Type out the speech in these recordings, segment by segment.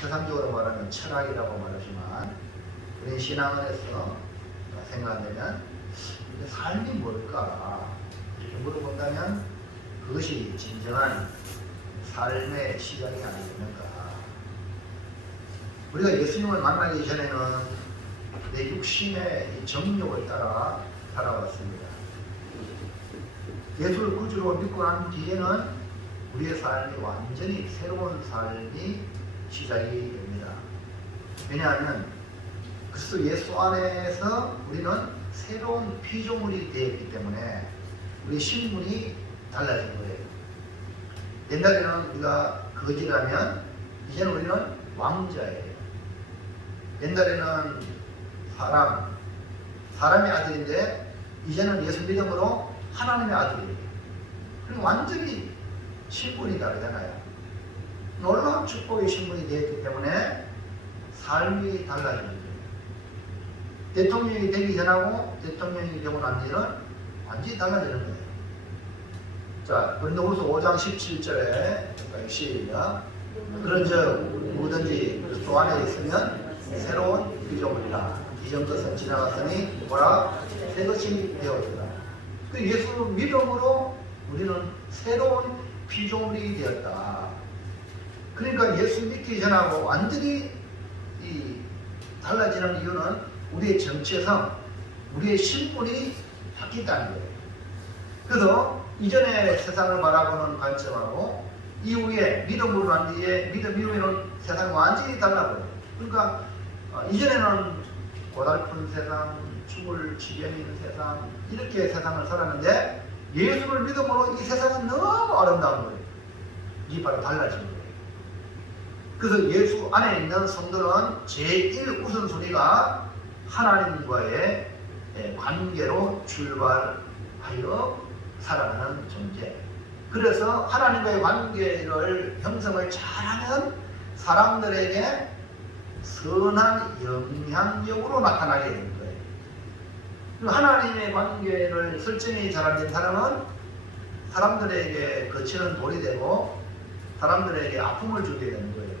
세상적으로 말하면 철학이라고 말하지만 우리 신앙원에서 생각하면 삶이 뭘까 이렇게 물어본다면 그것이 진정한 삶의 시작이 아니겠는가. 우리가 예수님을 만나기 전에는 내 육신의 이 정욕을 따라 살아왔습니다. 예수를 구주로 믿고 난 뒤에는 우리의 삶이 완전히 새로운 삶이 시작이 됩니다. 왜냐하면 그리스도 예수 안에서 우리는 새로운 피조물이 되었기 때문에 우리 신분이 달라진 거예요. 옛날에는 우리가 거지라면 이제는 우리는 왕자예요. 옛날에는 사람의 아들인데 이제는 예수 믿음으로 하나님의 아들이에요. 그럼 완전히 신분이 다르잖아요. 놀라운 축복의 신분이 되었기 때문에 삶이 달라지는 거예요. 대통령이 되기 전하고 대통령이 되고 난 뒤는 완전히 달라지는 거예요. 자, 고린도후서 5장 17절에 시작. 그런즉 누구든지 그리스도 안에 있으면 새로운 피조물이라. 이전 것은 지나갔으니 보라 새 것이 되었다. 그 예수 믿음으로 우리는 새로운 피조물이 되었다. 그러니까 예수 믿기 전하고 완전히 달라지는 이유는 우리의 정체성, 우리의 신분이 바뀌었다는 거예요. 그래서 이전에 세상을 바라보는 관점하고 이후에 믿음으로 난 뒤에 믿음 이후에는 세상이 완전히 달라져요. 그러니까 이전에는 고달픈 세상, 죽을 지경이 있는 세상, 이렇게 세상을 살았는데 예수를 믿음으로 이 세상은 너무 아름다운 거예요. 이게 바로 달라진 거예요. 그래서 예수 안에 있는 성도는 제1 우선순위가 하나님과의 관계로 출발하여 살아가는 존재. 그래서 하나님과의 관계를 형성을 잘하면 사람들에게 선한 영향력으로 나타나게 되는 거예요. 하나님의 관계를 설정이 잘하는 사람은 사람들에게 거치는 돌이 되고 사람들에게 아픔을 주게 되는 거예요.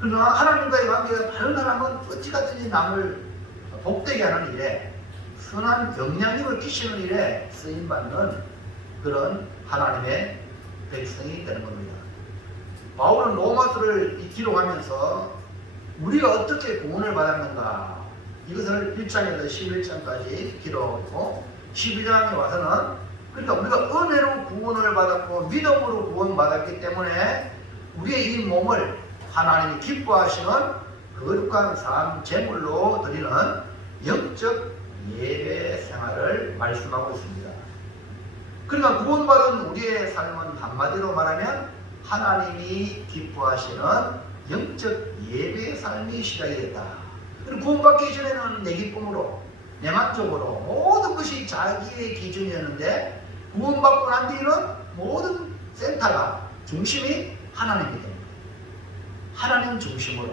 그러나 하나님과의 관계가 바른 사람은 어찌가든지 남을 복되게 하는 일에 선한 영향력을 끼치는 일에 쓰임받는 그런 하나님의 백성이 되는 겁니다. 바울은 로마서를 기록하면서 우리가 어떻게 구원을 받았는가 이것을 1장에서 11장까지 기록하고 12장에 와서는 그러니까 우리가 은혜로 구원을 받았고 믿음으로 구원받았기 때문에 우리의 이 몸을 하나님이 기뻐하시는 거룩한 삶 제물로 드리는 영적 예배 생활을 말씀하고 있습니다. 그러니까 구원받은 우리의 삶은 한마디로 말하면 하나님이 기뻐하시는 영적 예배의 삶이 시작이 됐다. 그리고 구원받기 전에는 내 기쁨으로 내 만족으로 모든 것이 자기의 기준이었는데 구원받고 난 뒤에는 모든 센터가 중심이 하나님이 됩니다. 하나님 중심으로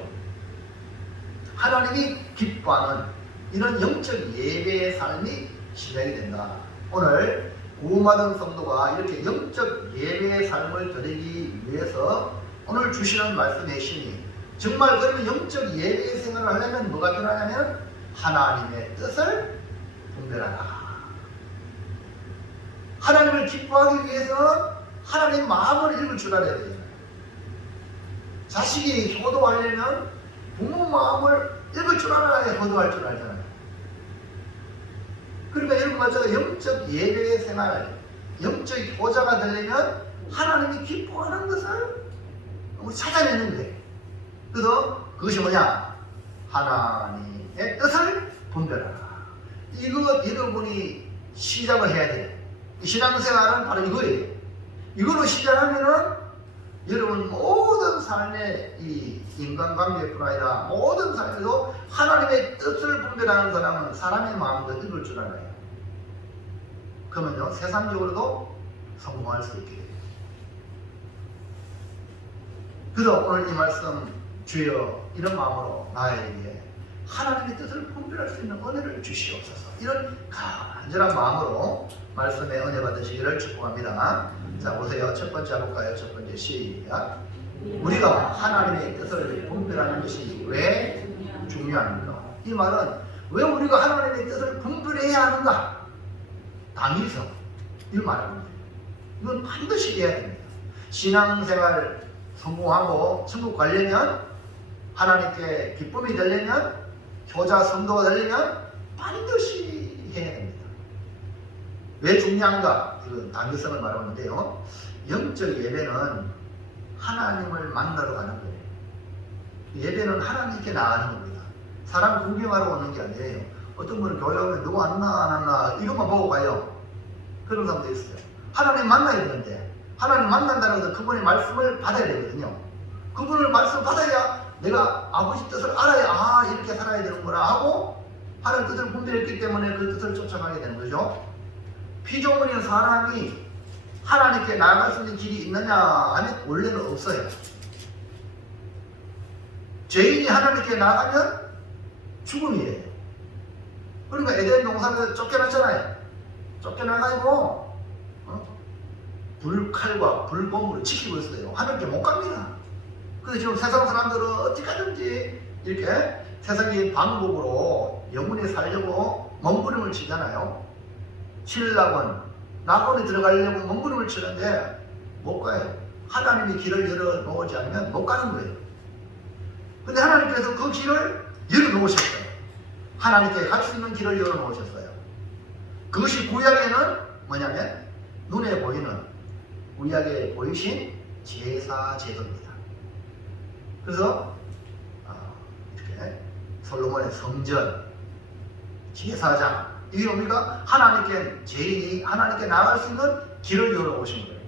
하나님이 기뻐하는 이런 영적 예배의 삶이 시작이 된다. 오늘 구원받은 성도가 이렇게 영적 예배의 삶을 드리기 위해서 오늘 주시는 말씀의 핵심이 정말 그러면 영적 예배의 생활을 하려면 뭐가 필요하냐면 하나님의 뜻을 분별하라. 하나님을 기뻐하기 위해서는 하나님 마음을 읽을 줄 알아야 돼요. 자식이 효도하려면 부모 마음을 읽을 줄 알아야 효도할 줄 알잖아요. 그러니까 여러분 마저 영적 예배의 생활, 영적 효자가 되려면 하나님이 기뻐하는 것을 우리 찾아내는 거예요. 그래서 그것이 뭐냐? 하나님의 뜻을 분별하라. 이거 여러분이 시작을 해야 돼요. 신앙생활은 바로 이거예요. 이걸로 시작하면은 여러분 모든 삶의 이 인간관계뿐 아니라 모든 삶에도 하나님의 뜻을 분별하는 사람은 사람의 마음도 읽을 줄 알아요. 그러면요 세상적으로도 성공할 수 있게 돼요. 그래서 오늘 이 말씀 주여 이런 마음으로 나에게 하나님의 뜻을 분별할 수 있는 은혜를 주시옵소서. 이런 간절한 마음으로 말씀의 은혜 받으시기를 축복합니다. 자 보세요. 첫 번째 해볼까요? 첫 번째 시작. 우리가 하나님의 뜻을 분별하는 것이 왜 중요합니까? 이 말은 왜 우리가 하나님의 뜻을 분별해야 하는가? 당위성 이걸 말하는 거예요. 이건 반드시 해야 됩니다. 신앙생활 성공하고 천국 가려면, 하나님께 기쁨이 되려면, 효자 성도가 되려면 반드시 해야 됩니다. 왜 중요한가? 그 당위성을 말하는데요. 영적 예배는 하나님을 만나러 가는 거예요. 예배는 하나님께 나가는 겁니다. 사람 구경하러 오는 게 아니에요. 어떤 분은 교회 오면 누구 왔나 안 왔나 이것만 보고 가요. 그런 사람도 있어요. 하나님 만나야 되는데, 하나님 만난다는 것은 그분의 말씀을 받아야 되거든요. 그분을 말씀 받아야 내가 아버지 뜻을 알아야 이렇게 살아야 되는구나 하고 하나님 뜻을 분별했기 때문에 그 뜻을 쫓아가게 되는 거죠. 피조물인 사람이 하나님께 나아갈 수 있는 길이 있느냐 하면 원래는 없어요. 죄인이 하나님께 나아가면 죽음이에요. 그러니까 에덴 동산에서 쫓겨났잖아요. 쫓겨나가지고 불칼과 불검으로 지키고 있어요. 하나님께 못 갑니다. 그래서 지금 세상 사람들은 어떻게든지 이렇게 세상의 방법으로 영원히 살려고 몸부림을 치잖아요. 신랑은 낙원에 들어가려고 몸부림을 치는데 못 가요. 하나님이 길을 열어놓지 않으면 못 가는 거예요. 근데 하나님께서 그 길을 열어놓으셨어요. 하나님께 갈 수 있는 길을 열어놓으셨어요. 그것이 구약에는 뭐냐면 눈에 보이는, 구약에 보이신 제사 제도입니다. 그래서 이렇게 솔로몬의 성전, 제사장, 이게 뭡니까? 하나님께, 죄인이 하나님께 나아갈 수 있는 길을 열어오신 거예요.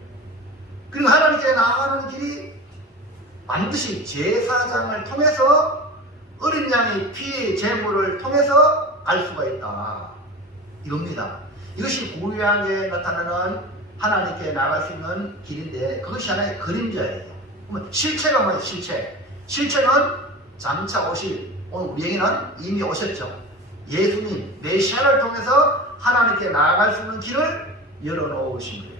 그리고 하나님께 나아가는 길이 반드시 제사장을 통해서, 어린 양의 피의 제물을 통해서 갈 수가 있다, 이겁니다. 이것이 구약에 나타나는 하나님께 나아갈 수 있는 길인데, 그것이 하나의 그림자예요. 그러면 실체가 뭐예요? 실체는 장차 오실, 오늘 우리에게는 이미 오셨죠. 예수님, 메시아를 통해서 하나님께 나아갈 수 있는 길을 열어놓으신 거예요.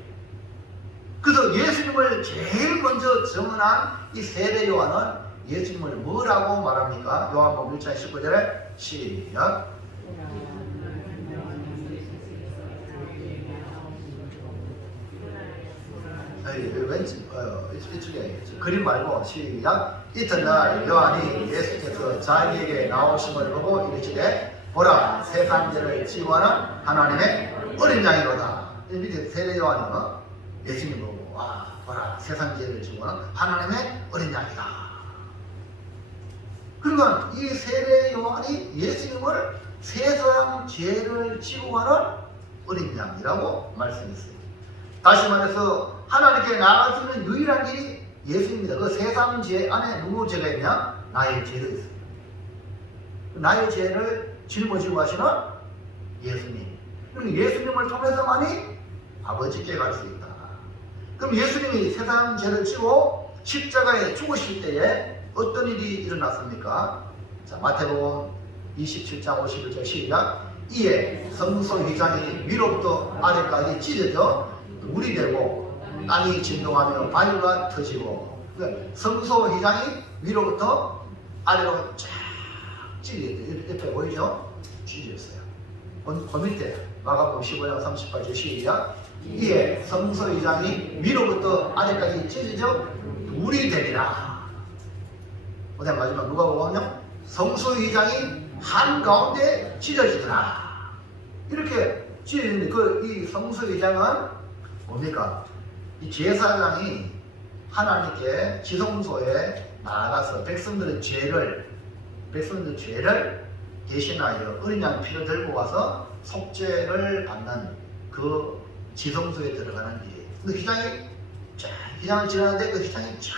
그래서 예수님을 제일 먼저 증언한 이 세례 요한은 예수님을 뭐라고 말합니까? 요한복음 1장 19절에 시작. 왼쪽, 이쪽에 그림 말고 시작. 이튿날 요한이 예수께서 자기에게 나오심을 보고 이르시되 보라, 세상 죄를 지고하는 하나님의 어린 양이로다. 이 밑에 세례 요한은 예수님 보고 보라, 세상 죄를 지고하는 하나님의 어린 양이다. 그러니까 이 세례 요한이 예수님을 세상 죄를 지고하는 어린 양이라고 말씀했어요. 다시 말해서 하나님께 나아갈 수 있는 유일한 길이 예수입니다. 그 세상 죄 안에 누구 죄가 있냐? 나의 죄도 있습니다. 나의 죄를 짊어지고 하시는 예수님. 그럼 예수님을 통해서만이 아버지께 갈 수 있다. 그럼 예수님이 세상 죄를 지고 십자가에 죽으실 때에 어떤 일이 일어났습니까? 자, 마태복음 27장 51절 시작. 이에 성소 휘장이 위로부터 아래까지 찢어져 물이 되고 땅이 진동하며 바위가 터지고, 성소 휘장이 위로부터 아래로 쫙 찢어졌어요. 옆에 보이죠? 찢어졌어요. 그 밑에 마가복음 15장 38절 시작. 이에 성소 휘장이 위로부터 아래까지 찢어져 물이 되리라. 그다음 마지막 누가복음은요, 성소 휘장이 한가운데 찢어지더라. 이렇게 찢어지는데 이 성소 휘장은 뭡니까? 이 제사장이 하나님께 지성소에 나아가서 백성들의 죄를 대신하여 어린 양 피를 들고 와서 속죄를 받는 그 지성소에 들어가는 길이에요. 근데 휘장을 지나는데 그 휘장이 쫙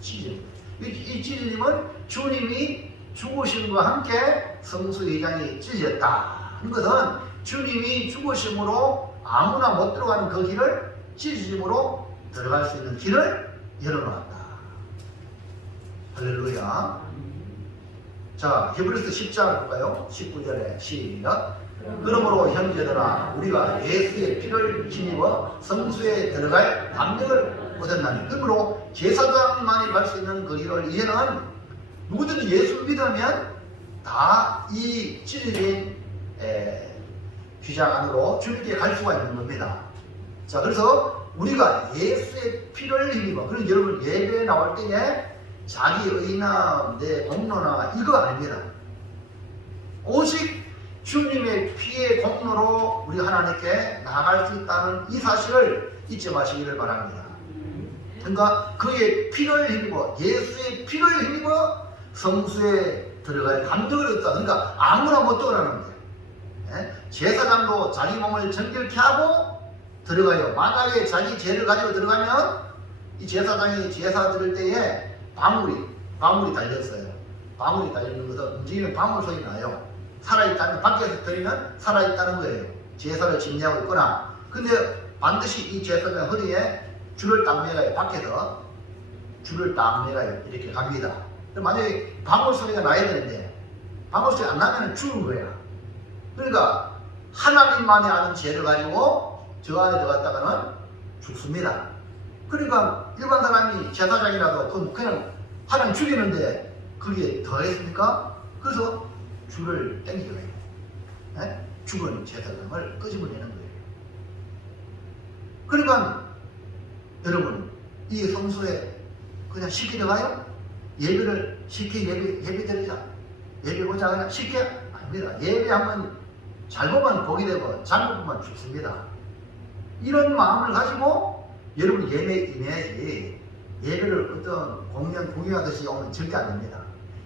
찢어져요. 이 찢어짐은 주님이 죽으심과 함께 성소 휘장이 찢어졌다. 이것은 주님이 죽으심으로 아무나 못 들어가는 그 길을 찢어짐으로 들어갈 수 있는 길을 열어놓았다. 할렐루야. 자, 히브리서 10장 볼까요? 19절에 시작. 그러므로 형제들아, 우리가 예수의 피를 힘입어 성소에 들어갈 담력을 얻었나니. 그러므로 제사장만이 갈 수 있는 거리를 이제는 누구든지 예수 믿으면 다 이 찢어진 휘장 안으로 주님께 갈 수가 있는 겁니다. 자, 그래서 우리가 예수의 피를 힘입어. 그래서 여러분 예배에 나올 때에 자기 의나 내 공로나 이거 아닙니다. 오직 주님의 피의 공로로 우리 하나님께 나아갈 수 있다는 이 사실을 잊지 마시기를 바랍니다. 그러니까 그의 피를 힘입어, 예수의 피를 힘입어 성수에 들어갈 감격을 얻다. 그러니까 아무나 못 들어가는 거예요. 제사장도 자기 몸을 정결케 하고 들어가요. 만약에 자기 죄를 가지고 들어가면 이 제사장이 제사 드릴 때에 방울이 달렸어요. 방울이 달리는 것은 움직이는 방울 소리 나요. 살아있다는, 밖에서 들리면 살아있다는 거예요. 제사를 집례하고 있거나. 근데 반드시 이 제사장 허리에 줄을 딱 매가요. 밖에서 줄을 딱 매가요. 이렇게 갑니다. 만약에 방울 소리가 나야 되는데 방울 소리 안 나면 죽은 거야. 그러니까 하나님만이 아는 죄를 가지고 저 안에 들어갔다가는 죽습니다. 그러니까 일반 사람이 제사장이라도 그냥 하나님 죽이는데 그게 더했습니까? 그래서 줄을 당겨요. 죽은 제사장을 끄집어내는 거예요. 그러니까 여러분 이 성소에 그냥 쉽게 들어가요? 예배를 쉽게 예배 드리자, 예배 보자 그냥 쉽게? 아닙니다. 예배하면 잘못만 복이 되고 잘못만 죽습니다. 이런 마음을 가지고 여러분 예배에 임해야지 예배를 어떤 공연하듯이 오면 절대 안 됩니다.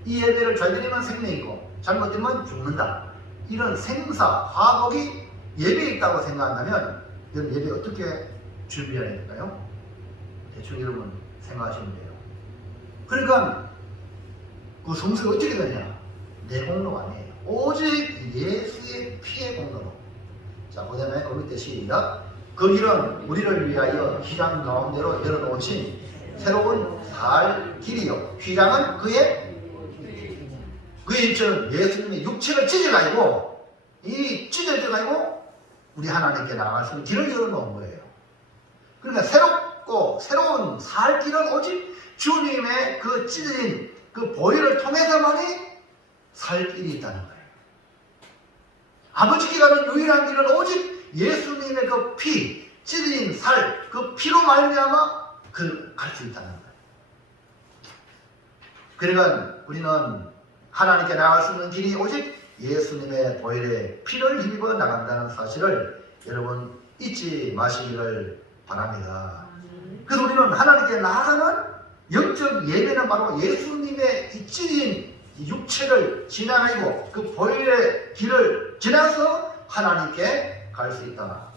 이 예배를 잘 드리면 생명이고 잘못되면 죽는다. 이런 생사, 화복이 예배에 있다고 생각한다면 여러분 예배 어떻게 준비해야 될까요? 대충 여러분 생각하시면 돼요. 그러니까 그 성수가 어떻게 되냐? 내 공로가 아니에요. 오직 예수의 피의 공로로. 자, 그 다음에 그 밑에 시작. 그 길은 우리를 위하여 휘장 가운데로 열어놓으신 새로운 살 길이요. 휘장은 그의 입처는 예수님의 육체를 찢어가지고 이 찢어져가지고 우리 하나님께 나아갈 수 있는 길을 열어놓은 거예요. 그러니까 새롭고 새로운 살 길은 오직 주님의 그 찢어진 그 보혈을 통해서만이 살 길이 있다는 거예요. 아버지께 가는 유일한 길은 오직 예수님의 그 피, 찢어진 살, 그 피로 말미암아 갈 수 있다는 거예요. 그러니까 우리는 하나님께 나아갈 수 있는 길이 오직 예수님의 보혈의 피를 힘입어 나간다는 사실을 여러분 잊지 마시기를 바랍니다. 그래서 우리는 하나님께 나아가는 영적 예배는 바로 예수님의 이 찢어진 육체를 지나가고 그 보혈의 길을 지나서 하나님께 갈 수 있다.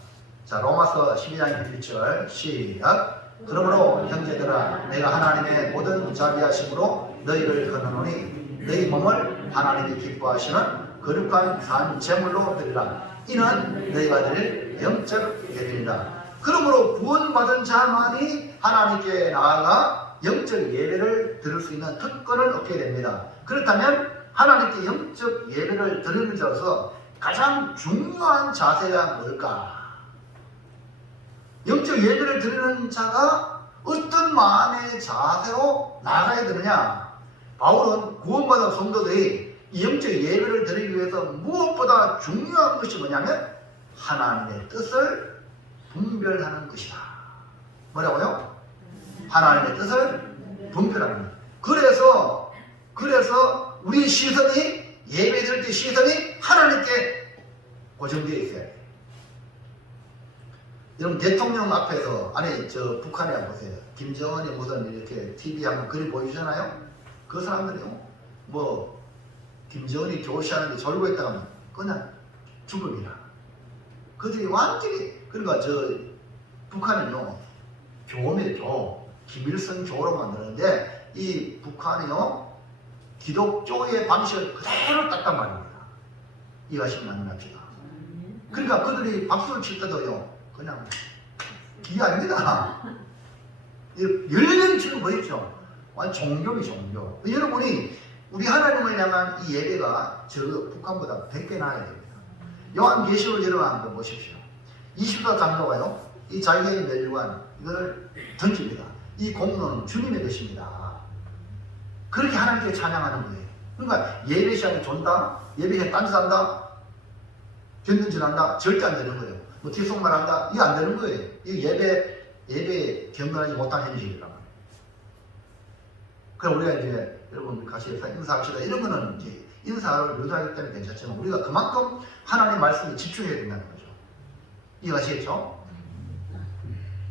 자, 로마서 12장 1절 시작. 그러므로 형제들아 내가 하나님의 모든 자비하심으로 너희를 권하노니 너희 몸을 하나님이 기뻐하시는 거룩한 산 제물로 드리라. 이는 너희가 드릴 영적 예배이다. 그러므로 구원받은 자만이 하나님께 나아가 영적 예배를 드릴 수 있는 특권을 얻게 됩니다. 그렇다면 하나님께 영적 예배를 드리는 자로서 가장 중요한 자세가 뭘까? 영적 예배를 드리는 자가 어떤 마음의 자세로 나아가야 되느냐? 바울은 구원받은 성도들이 이 영적 예배를 드리기 위해서 무엇보다 중요한 것이 뭐냐면 하나님의 뜻을 분별하는 것이다. 뭐라고요? 하나님의 뜻을 분별하는 것. 그래서 우리 시선이 예배 드릴 때 시선이 하나님께 고정되어 있어야 돼요. 여러분 대통령 앞에서 저 북한에 한번 보세요. 김정은이 무슨 이렇게 TV 한번 그림 보여주잖아요. 그 사람들이요 뭐 김정은이 교시하는데 졸고 있다가 그냥 죽음이라. 그들이 완전히 그러니까 저 북한은요 교묘 교 김일성 교로 만드는데 이 북한이요 기독교의 방식을 그대로 땄단 말입니다. 이해하시면 안 됩니다. 그러니까 그들이 박수를 칠 때도요 그냥 기가 아닙니다. 열렬히 치는 거 있죠. 종교이 종교. 여러분이 우리 하나님을 향한 이 예배가 저 북한보다 100배 나아야 됩니다. 요한계시록 여러분 한번 보십시오. 24 장로가요 이 자기의 멸류관 이걸 던집니다. 이 공로는 주님의 것입니다. 그렇게 하나님께 찬양하는 거예요. 그러니까 예배 시간에 존다, 예배 시간에 딴짓한다, 견눈질한다, 절대 안 되는 거예요. 뭐 뒷속말한다, 이거 안 되는 거예요. 이 예배 경건하지 못한 현실이란 말이에요. 그럼 우리가 이제 여러분 가시에서 인사합시다 이런 거는 이제 인사를 유도하기 때문에 괜찮지만 우리가 그만큼 하나님의 말씀에 집중해야 된다는 거죠. 이해가시겠죠?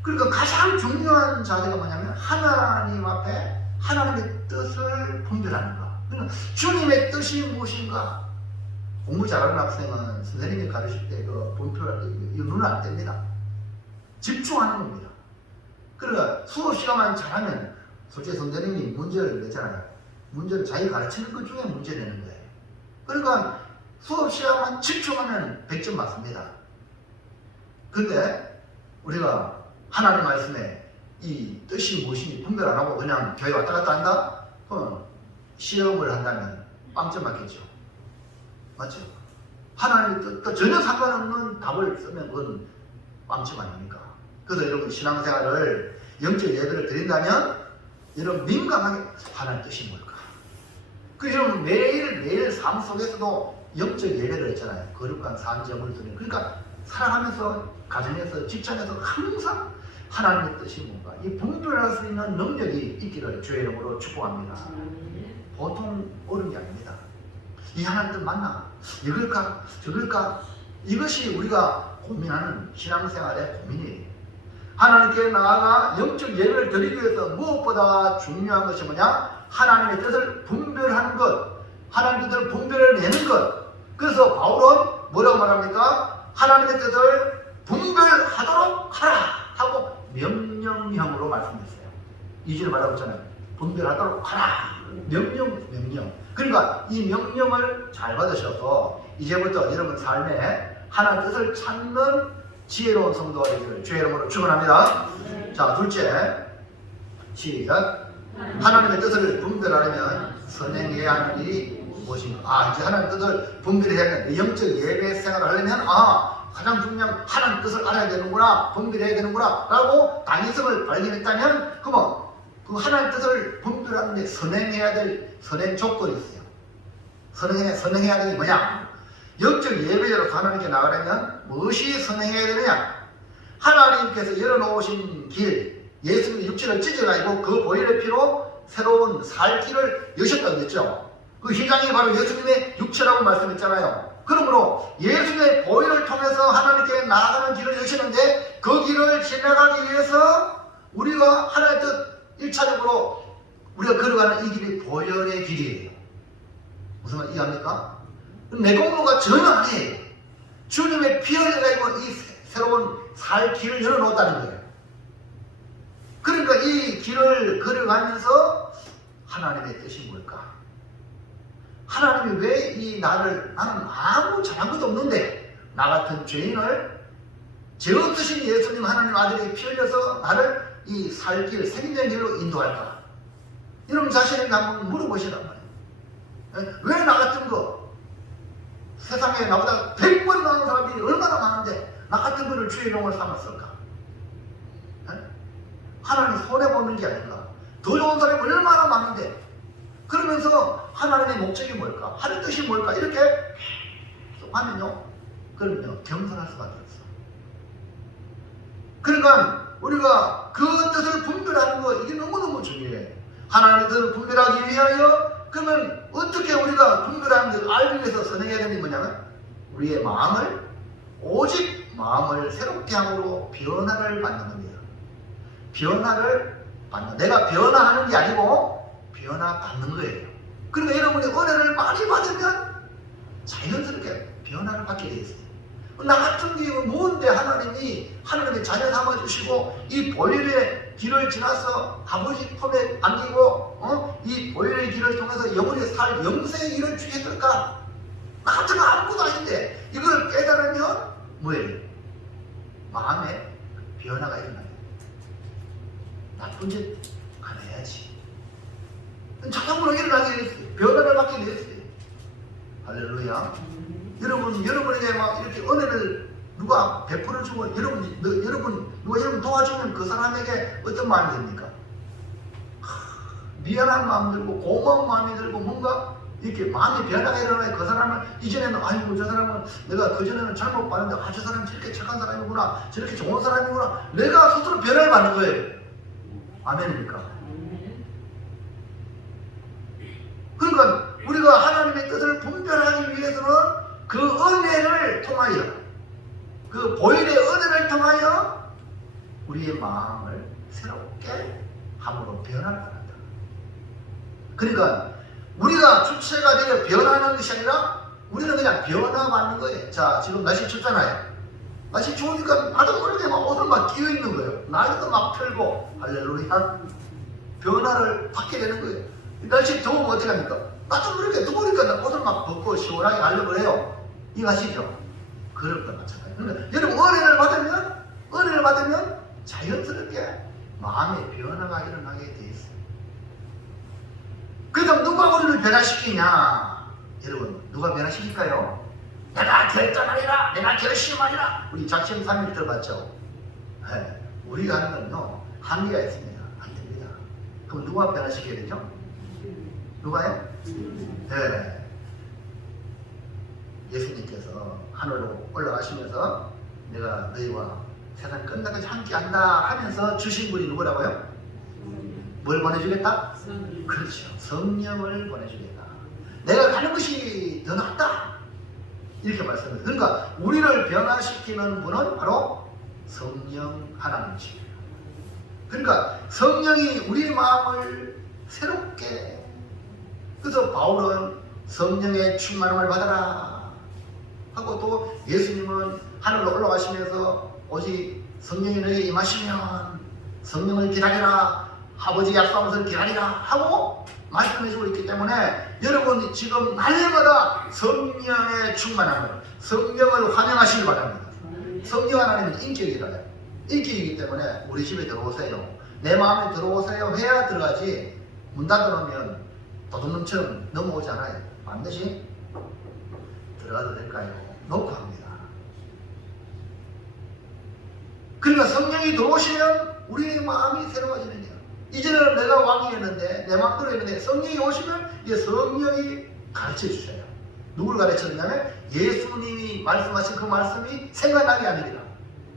그러니까 가장 중요한 자세가 뭐냐면 하나님 앞에 하나님의 뜻을 분별하는 거. 그러니까 주님의 뜻이 무엇인가? 공부 잘하는 학생은 선생님이 가르칠 때 그 분별할 때 이거 눈을 안 뗍니다. 집중하는 겁니다. 그러니까 수업 시간만 잘하면 솔직히 선생님이 문제를 내잖아요. 문제를 자기 가르치는 것 중에 문제 내는 거예요. 그러니까 수업 시간만 집중하면 100점 맞습니다. 근데 우리가 하나님 말씀에 이 뜻이 무엇인지 분별 안 하고 그냥 교회 왔다 갔다 한다? 그럼 시험을 한다면 빵점 맞겠죠. 맞죠? 하나님의 뜻과 전혀 상관없는 답을 쓰면 그건 빵점 아닙니까? 그래서 여러분 신앙생활을 영적 예배를 드린다면 여러분 민감하게 하나님 뜻이 뭘까? 그 여러분 매일 삶 속에서도 영적 예배를 했잖아요. 거룩한 산점을 드리는. 그러니까 살아가면서 가정에서 직장에서 항상 하나님의 뜻이 뭔가 이 분별할 수 있는 능력이 있기를 주의 이름으로 축복합니다. 보통 어려운 게 아닙니다. 이 하나님 뜻 맞나? 이걸까? 저걸까? 이것이 우리가 고민하는 신앙생활의 고민이에요. 하나님께 나아가 영적 예배를 드리기 위해서 무엇보다 중요한 것이 뭐냐? 하나님의 뜻을 분별하는 것, 하나님의 뜻을 분별해내는 것. 그래서 바울은 뭐라고 말합니까? 하나님의 뜻을 분별하도록 하라 하고 명령형으로 말씀했어요. 2절에 말하고 있잖아요. 분별하도록 하라. 명령. 그러니까 이 명령을 잘 받으셔서 이제부터 여러분 삶에 하나님의 뜻을 찾는 지혜로운 성도가 되기를 주의 이름으로 축원합니다. 자, 둘째, 시작. 하나님의 뜻을 분별하려면 선행해야 하는 일이 무엇인가? 이제 하나님의 뜻을 분별해야 하는 영적 예배 생활을 하려면 가장 중요한 하나님의 뜻을 알아야 되는구나, 분별해야 되는구나 라고 당위성을 발견했다면 그러면 그 하나님의 뜻을 분별하는 데 선행해야 될 선행 조건이 있어요. 선행해야 될 게 뭐냐? 영적 예배자로서 하나님께 나가려면 무엇이 선행해야 되느냐? 하나님께서 열어놓으신 길, 예수님의 육체를 찢어가지고 그 보혈의 피로 새로운 살 길을 여셨다고 했죠. 그 휘장이 바로 예수님의 육체라고 말씀했잖아요. 그러므로 예수님의 보혈을 통해서 하나님께 나아가는 길을 여시는데 그 길을 지나가기 위해서 우리가 하나님의 뜻 1차적으로 우리가 걸어가는 이 길이 보혈의 길이에요. 무슨 말 이해합니까? 내 공로가 전혀 아니에요. 주님의 피 흘려가지고 이 새로운 살 길을 열어놓았다는 거예요. 그러니까 이 길을 걸어가면서 하나님의 뜻이 뭘까? 하나님이 왜 나는 아무 잘한 것도 없는데 나 같은 죄인을 죄 없으신 예수님 하나님 아들이 피 흘려서 나를 이 살 길, 생명의 길로 인도할까? 여러분 자신에게 한번 물어보시란 말이에요. 왜 나 같은 거 세상에 나보다 100번 나은 사람들이 얼마나 많은데 나 같은 거를 주의 이름을 삼았을까? 하나님 손해보는 게 아닌가? 더 좋은 사람이 얼마나 많은데 그러면서 하나님의 목적이 뭘까? 하나님의 뜻이 뭘까? 이렇게 계속 하면요. 그러면요. 겸손할 수밖에 없어. 그러니까 우리가 그 뜻을 분별하는 거 이게 너무너무 중요해. 하나님의 뜻을 분별하기 위하여 그러면 어떻게 우리가 분별하는 걸 알기 위해서 선행해야 되는 게 뭐냐면 우리의 마음을 오직 마음을 새롭게 함으로 변화를 받는 겁니다. 변화를 받는, 내가 변화하는 게 아니고 변화받는 거예요. 그러니까 여러분이 은혜를 많이 받으면 자연스럽게 변화를 받게 되어 있어요. 나 같은 경우 뭔데 하나님이 하나님의 자녀 삼아주시고 이 보혈의 길을 지나서 아버지 품에 안기고 이 보혈의 길을 통해서 영원히 살 영생의 길을 주셨을까? 나 같은 거 아무것도 아닌데 이걸 깨달으면 뭐예요? 마음에 변화가 일어나요. 나쁜 짓 안 해야지. 자동으로 일어나게 됐어요. 변화를 받게 됐어요. 할렐루야. 여러분에게 막 이렇게 은혜를 누가 100%를 주고 누가 여러분 도와주면 그 사람에게 어떤 마음이 듭니까? 미안한 마음 들고 고마운 마음이 들고 뭔가 이렇게 마음이 변화가 일어나요. 그 사람은 이전에는 아이고 저 사람은 내가 그전에는 잘못 봤는데 아 저 사람 저렇게 착한 사람이구나 저렇게 좋은 사람이구나 내가 스스로 변화를 받는 거예요. 아멘입니까? 그러니까 우리가 하나님의 뜻을 분별하기 위해서는 그 은혜를 통하여 그 보혈의 은혜를 통하여 우리의 마음을 새롭게 함으로 변화한다. 그러니까 우리가 주체가 되어 변하는 것이 아니라 우리는 그냥 변화받는 거예요. 자, 지금 날씨 춥잖아요. 날씨 추우니까 나도 모르게 막 옷을 막 끼어 있는 거예요. 날도 막 펴고 할렐루야. 변화를 받게 되는 거예요. 날씨 더우면 어떻게 합니까? 나도 모르게 더우니까 옷을 막 벗고 시원하게 하려고 해요. 이거 아시죠? 그럴 것 마찬가지예요. 그러니까 여러분 은혜를 받으면 자연스럽게 마음의 변화가 일어나게 돼 있어요. 그래서 누가 우리를 변화시키냐? 여러분 누가 변화시킬까요? 내가 결단하리라, 내가 결심하리라. 우리 작심 삼일 들어봤죠? 네, 우리가 하는 건요 한계가 있습니다. 안 됩니다. 그럼 누가 변화시켜야 되죠? 누가요? 네. 예수님께서 하늘로 올라가시면서 내가 너희와 세상 끝나까지 함께한다 하면서 주신 분이 누구라고요? 뭘 보내주겠다? 그렇죠. 성령을 보내주겠다. 내가 가는 것이 더 낫다. 이렇게 말씀해요. 그러니까 우리를 변화시키는 분은 바로 성령 하나님이십니다. 그러니까 성령이 우리의 마음을 새롭게 그래서 바울은 성령의 충만함을 받아라 하고 또 예수님은 하늘로 올라가시면서 오직 성령이 너에게 임하시면 성령을 기다리라 아버지 약속한 것을 기다리라 하고 말씀해주고 있기 때문에 여러분 지금 날마다 성령의 충만함을 성령을 환영하시기 바랍니다. 성령 하나님은 인격이라요. 인격이기 때문에 우리 집에 들어오세요. 내 마음에 들어오세요 해야 들어가지 문 닫아놓으면 도둑놈처럼 넘어오잖아요. 반드시 들어가도 될까요? 놓고 합니다. 그러니까 성령이 들어오시면 우리의 마음이 새로워지는 거예요. 이제는 내가 왕이었는데 내 마음대로 했는데 성령이 오시면 이제 성령이 가르쳐 주셔요. 누굴 가르쳐 주냐면 예수님이 말씀하신 그 말씀이 생각나게 아니라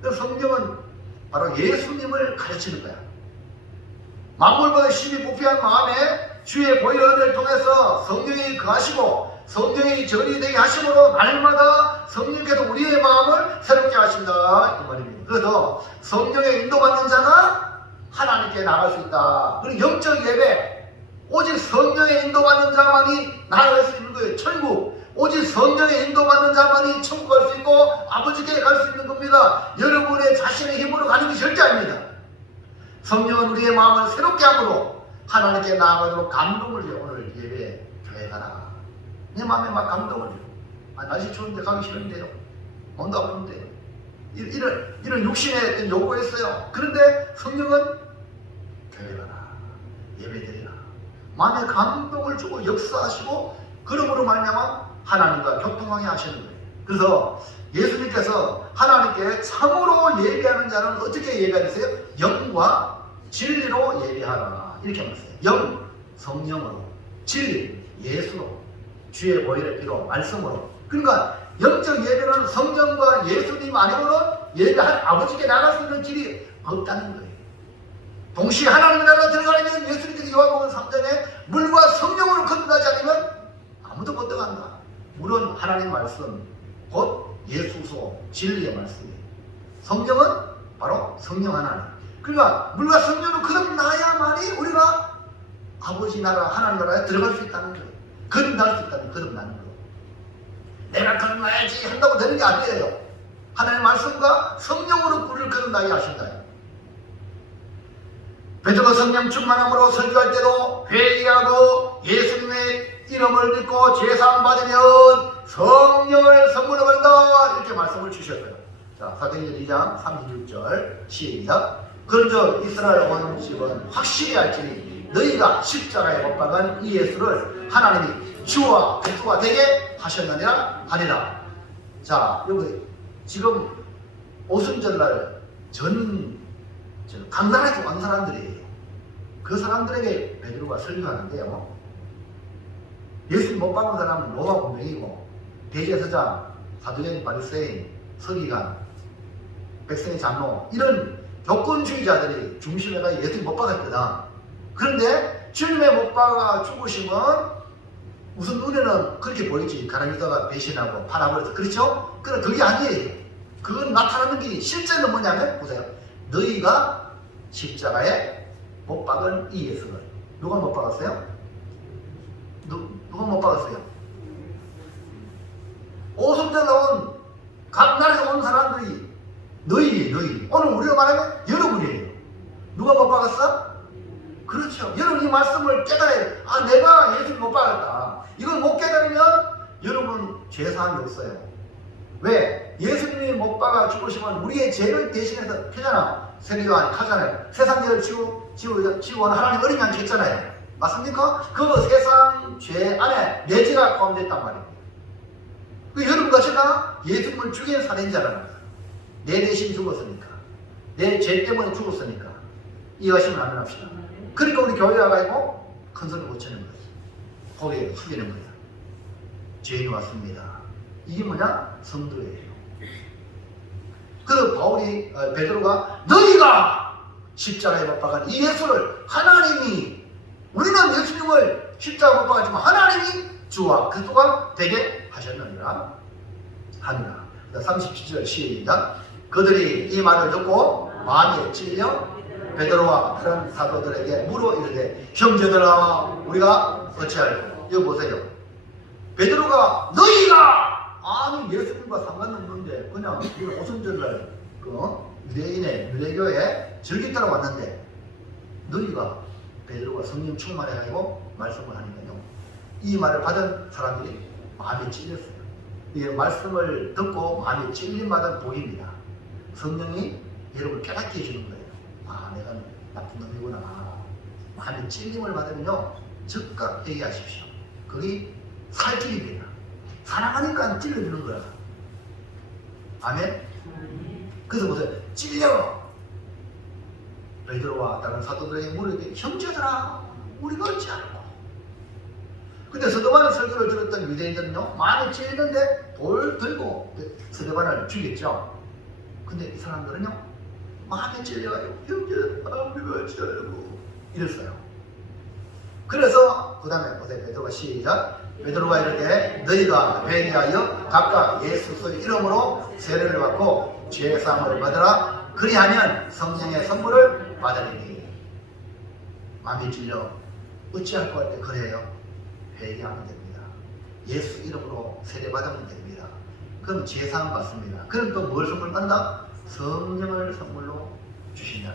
그 성령은 바로 예수님을 가르치는 거야. 만물보다 심히 부패한 마음에 주의 보혈의 은혜를 통해서 성령이 거하시고 성령이 전이 되게 하심으로 날마다 성령께서 우리의 마음을 새롭게 하신다 이 말입니다. 그래서 성령의 인도받는 자가 하나님께 나갈 수 있다. 그리고 영적 예배 오직 성령의 인도받는 자만이 나아갈 수 있는 거예요. 천국 오직 성령의 인도받는 자만이 천국 갈 수 있고 아버지께 갈 수 있는 겁니다. 여러분의 자신의 힘으로 가는 게 절대 아닙니다. 성령은 우리의 마음을 새롭게 함으로 하나님께 나아가도록 감동을 줘. 오늘 예배 교회 가라. 내 마음에 막 감동을 줘. 날씨 추운데 가기 싫은데요. 몸도 아픈데요. 이런 육신의 요구가 있어요. 그런데 성령은 교회 가라. 예배 드리라. 마음에 감동을 주고 역사하시고 그러므로 말미암아 하나님과 교통하게 하시는 거예요. 그래서 예수님께서 하나님께 참으로 예배하는 자는 어떻게 예배하세요? 영과 진리로 예배하라. 이렇게 말했어요. 영, 성령으로, 진리, 예수로, 주의 보혈의 피로, 말씀으로. 그러니까 영적 예배는 성령과 예수님 아니고는 예배할 아버지께 나갈 수 있는 길이 없다는 거예요. 동시에 하나님의 나라에 들어가려면 예수님께서 요한복음 3장에 물과 성령으로 거듭나지 않으면 아무도 못 들어간다. 물은 하나님 말씀, 곧 예수소, 진리의 말씀이에요. 성령은 바로 성령 하나님. 그러니까 물과 성령으로 거듭나야만이 우리가 아버지 나라, 하나님 나라에 들어갈 수 있다는 거예요. 거듭날 수 있다는 거듭나는 거예요. 내가 거듭나야지 한다고 되는 게 아니에요. 하나님의 말씀과 성령으로 우리를 거듭나게 하신다. 베드로 성령 충만함으로 설교할 때도 회개하고 예수님의 이름을 믿고 죄사함 받으면 성령을 선물로 받는다 이렇게 말씀을 주셨어요. 자, 사도행전 2장 36절 시작. 그런즉 이스라엘 온 집은 확실히 알지니 너희가 십자가에 못 박은 이 예수를 하나님이 주와 그리스도가 되게 하셨느니라 하니라. 자, 여기 지금 오순절날 각 나라에서 온 사람들이에요. 그 사람들에게 베드로가 설교하는데요. 예수님 못 박은 사람은 로마 공명이고 대제사장, 사두개인, 바리새인, 서기관, 백성의 장로 이런 교권주의자들이 중심에가 예수님 못 박았거든. 그런데 주님의 못 박아 죽으심은 우선 눈에는 그렇게 보이지. 가라미다가 배신하고 팔아버려서 그렇죠? 그런데 그게 아니에요. 그건 나타나는 길이 실제는 뭐냐면 보세요. 너희가 십자가에 못 박은 이 예수를 누가 못 박았어요? 누가 못 박았어요? 오순절 나온 각 나라에서 온 사람들이 너희 오늘 우리가 말하면 여러분이에요. 누가 못 박았어? 그렇죠. 여러분 이 말씀을 깨달아야 돼. 아, 내가 예수를 못 박았다. 이걸 못 깨달으면 여러분 죄사함이 없어요. 왜? 예수님이 못 박아 죽으시면 우리의 죄를 대신해서 피잖아. 세례요한이 하잖아요. 세상 죄를 지우고 하나님 어린이 안 줬잖아요. 맞습니까? 그 세상 죄 안에 내 죄가 포함됐단 말입니다. 여러분과 제가 예수님을 죽인 살인자라는 거예요. 내 대신 죽었으니까. 내 죄 때문에 죽었으니까. 이해하시면 안 합시다. 그러니까 우리 교회 와가지고 큰 소리 못 치는 거예요. 고개 숙이는 거예요. 죄인이 왔습니다. 이게 뭐냐? 성도예요. 그래서 베드로가 너희가 십자가에 못 박은 이 예수를 하나님이 우리는 예수님을 십자가에 못 박았지만 하나님이 주와 그리스도가 되게 하셨느니라 하니라. 37절 시작. 그들이 이 말을 듣고 마음에 찔려 베드로와 다른 사도들에게 물어 이르되 형제들아 우리가 어찌할꼬. 여기 보세요. 베드로가 너희가 아니 예수님과 상관없는데 그냥 우리는 오순절날 유대교에 즐기따라 왔는데 너희가 베드로가 성령 충만해가지고 말씀을 하니까요. 이 말을 받은 사람들이 마음이 찔렸어요. 이 말씀을 듣고 마음이 찔림받은 복입니다. 성령이 여러분을 깨닫게 해주는 거예요. 아, 내가 나쁜 놈이구나. 마음의 찔림을 받으면요 즉각 회개하십시오. 그게 살길입니다. 사랑하니까 찔러주는 거야. 아멘? 그래서 보세요. 찔려! 베드로와 다른 사도들에게 물으되 형제들아 우리가 어찌하노? 근데 스데반의 설교를 들었던 유대인들은요 많이 찔리는데 돌 들고 스데반을 죽였죠. 근데 이 사람들은요 마음에 찔려요. 형제들아 우리가 어찌하노? 이랬어요. 그래서 그 다음에 보세요. 베드로가 시작. 베드로가 이렇게 너희가 회개하여 각각 예수 그리스도의 이름으로 세례를 받고 죄사함을 받으라. 그리하면 성령의 선물을 받으리니. 마음이 찔려 어찌할까 할 때 그래요. 회개하면 됩니다. 예수 이름으로 세례 받으면 됩니다. 그럼 죄사함 받습니다. 그럼 또 뭘 선물 받는다? 성령을 선물로 주신다.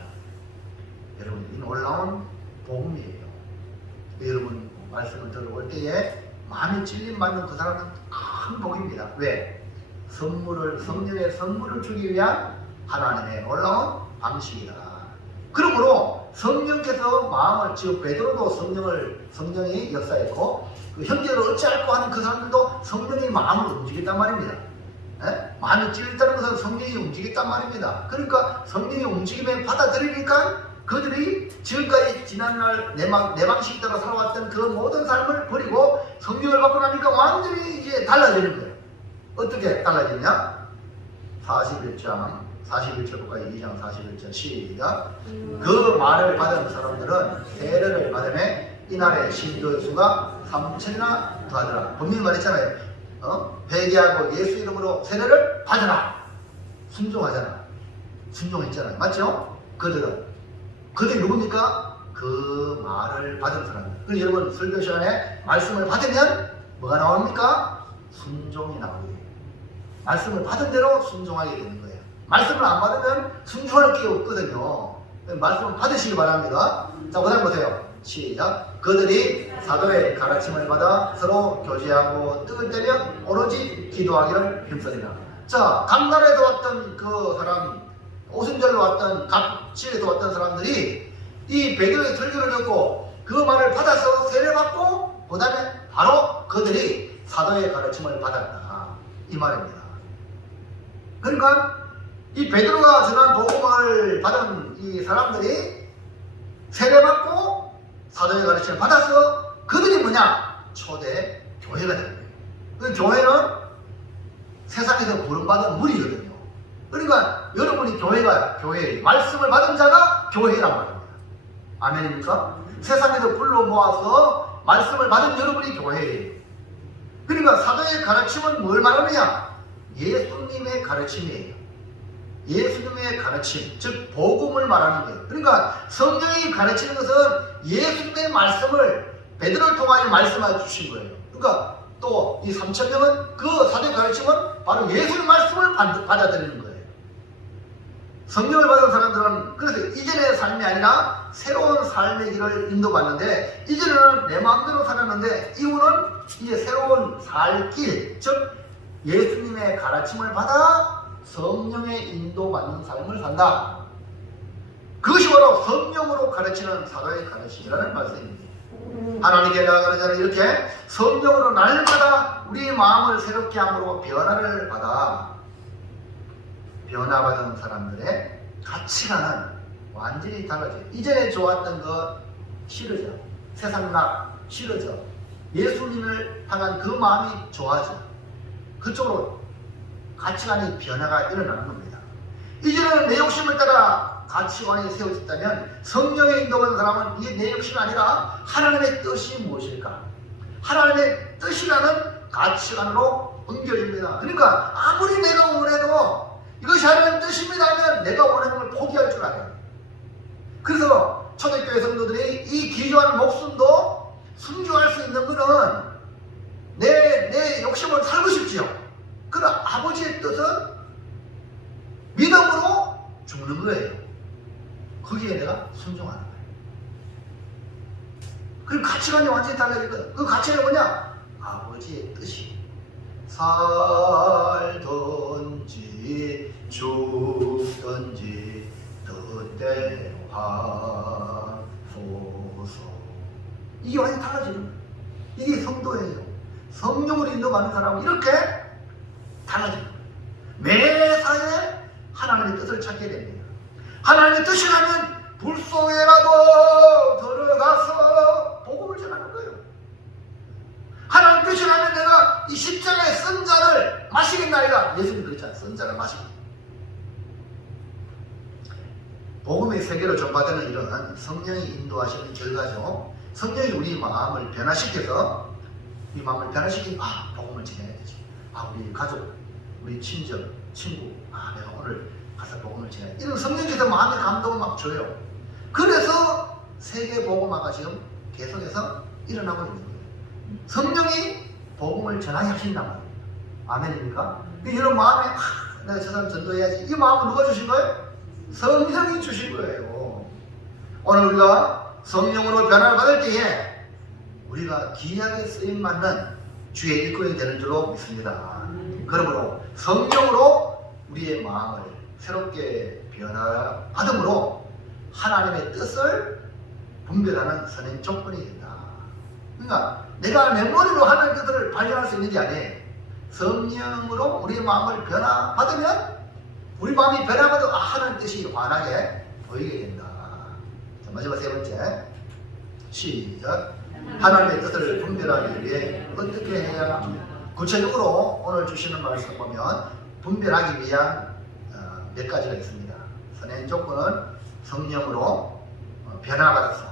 여러분 이 놀라운 복음이에요. 여러분 말씀을 들어올 때에 마음이 찔림 받는 그 사람은 큰 복입니다. 왜? 성령의 선물을 주기 위한 하나님의 놀라운 방식이다. 그러므로 성령께서 마음을 지금 베드로도 성령이 역사했고 그 형제를 어찌할꼬 하는 그 사람들도 성령이 마음을 움직였단 말입니다. 에? 마음이 찔렸다는 것은 성령이 움직였단 말입니다. 그러니까 성령의 움직임에 받아들이니까 그들이 지금까지 지난날 내 방식에 따라 살아왔던 그 모든 삶을 버리고 성령을 받고 나니까 완전히 이제 달라지는 거예요. 어떻게 달라지냐? 41절까지 2장 41절 시작. 그 말을 받은 사람들은 세례를 받음에 이날에 신도의 수가 3천이나 더하더라. 분명히 말했잖아요. 회개하고 예수 이름으로 세례를 받으라. 순종하잖아. 순종했잖아요. 맞죠? 그들이 누굽니까? 그 말을 받은 사람들. 그래서 여러분 설교 시간에 말씀을 받으면 뭐가 나옵니까? 순종이 나오게. 말씀을 받은 대로 순종하게 되는 거예요. 말씀을 안 받으면 순종할 게 없거든요. 말씀을 받으시기 바랍니다. 자, 그 다음 보세요. 시작. 그들이 사도의 가르침을 받아 서로 교제하고 뜻을 떼면 오로지 기도하기를 힘쓰리라. 자, 각 나라에서 왔던 그 사람, 오순절로 왔던 각 지에서 왔던 사람들이 이 베드로의 설교를 듣고 그 말을 받아서 세례받고 그 다음에 바로 그들이 사도의 가르침을 받았다. 이 말입니다. 그러니까 이 베드로가 전한 복음을 받은 이 사람들이 세례받고 사도의 가르침을 받아서 그들이 뭐냐? 초대 교회가 되는 거예요. 그 교회는 세상에서 부름받은 무리거든요. 그러니까 여러분이 교회 말씀을 받은 자가 교회란 말입니다. 아멘입니까? 세상에서 불러 모아서 말씀을 받은 여러분이 교회예요. 그러니까 사도의 가르침은 뭘 말하느냐? 예수님의 가르침이에요. 예수님의 가르침, 즉 복음을 말하는 거예요. 그러니까 성령이 가르치는 것은 예수님의 말씀을 베드로를 통하여 말씀해 주신 거예요. 그러니까 또 이 3,000명은 그 사도의 가르침은 바로 예수의 말씀을 받아들이는 거예요. 성령을 받은 사람들은 그래서 이전의 삶이 아니라 새로운 삶의 길을 인도받는데, 이전에는 내 마음대로 살았는데 이후는 이제 새로운 살 길, 즉 예수님의 가르침을 받아 성령의 인도받는 삶을 산다. 그것이 바로 성령으로 가르치는 사도의 가르침이라는 말씀입니다. 하나님께 나아가는 자는 이렇게 성령으로 날마다 우리의 마음을 새롭게 함으로 변화를 받아 변화받은 사람들의 가치관은 완전히 달라져요. 이전에 좋았던 것 싫어져. 세상락 싫어져. 예수님을 향한 그 마음이 좋아져. 그쪽으로 가치관이 변화가 일어나는 겁니다. 이전에는 내 욕심을 따라 가치관이 세워졌다면 성령의 인도받은 사람은 이게 내 욕심이 아니라 하나님의 뜻이 무엇일까? 하나님의 뜻이라는 가치관으로 옮겨집니다. 그러니까 아무리 내가 원해도 이것이 하나님의 뜻입니다 하면 내가 원하는 걸 포기할 줄 알아요. 그래서 초대교회 성도들이 이 기교한 목숨도 순종할 수 있는 것은 내 욕심을 살고 싶지요. 그러나 아버지의 뜻은 믿음으로 죽는 거예요. 거기에 내가 순종하는 거예요. 그리고 가치관이 완전히 달라지거든. 그 가치관이 뭐냐? 아버지의 뜻이 살든지 죽든지 뜻대로 하소서. 이게 완전히 달라지는 거예요. 이게 성도예요. 성령으로 인도받는 사람은 이렇게 달라지는 거예요. 매사에 하나님의 뜻을 찾게 됩니다. 하나님의 뜻이라면 불 속에라도 들어가서 복음을 전하는 거예요. 하나님의 뜻이라면 내가 이 십자가의 쓴 잔을 마시겠나이다. 예수님 그랬잖아요. 쓴 잔을 마시고. 복음의 세계로 전파되는 일은 성령이 인도하시는 결과죠. 성령이 우리 마음을 변화시켜서 이 마음을 변화시키면 복음을 전해야 되지. 우리 가족, 우리 친정, 친구, 내가 오늘 가서 복음을 전해야 돼. 이런 성령께서 마음의 감동을 막 줘요. 그래서 세계 복음화가 지금 계속해서 일어나고 있는 거예요. 성령이 복음을 전하게 하신단 말이에요. 아멘입니까? 이런 마음에 내가 저 사람 전도해야지. 이 마음을 누가 주신 거예요? 성령이 주신 거예요. 오늘 우리가 성령으로 변화를 받을 때에 우리가 귀하게 쓰임받는 주의 일꾼이 되는 줄로 믿습니다. 그러므로 성령으로 우리의 마음을 새롭게 변화받음으로 하나님의 뜻을 분별하는 선행 조건이 된다. 그러니까 내가 내 머리로 하나님의 뜻을 발견할 수 있는 게 아니에요. 성령으로 우리의 마음을 변화받으면 우리 마음이 변화받아 하나님의 뜻이 환하게 보이게 된다. 자, 마지막 세 번째. 시작. 하나님의 뜻을 분별하기 위해 어떻게 해야 합니까? 구체적으로 오늘 주시는 말씀 보면 분별하기 위한 몇 가지가 있습니다. 선행 조건은 성령으로 변화받아서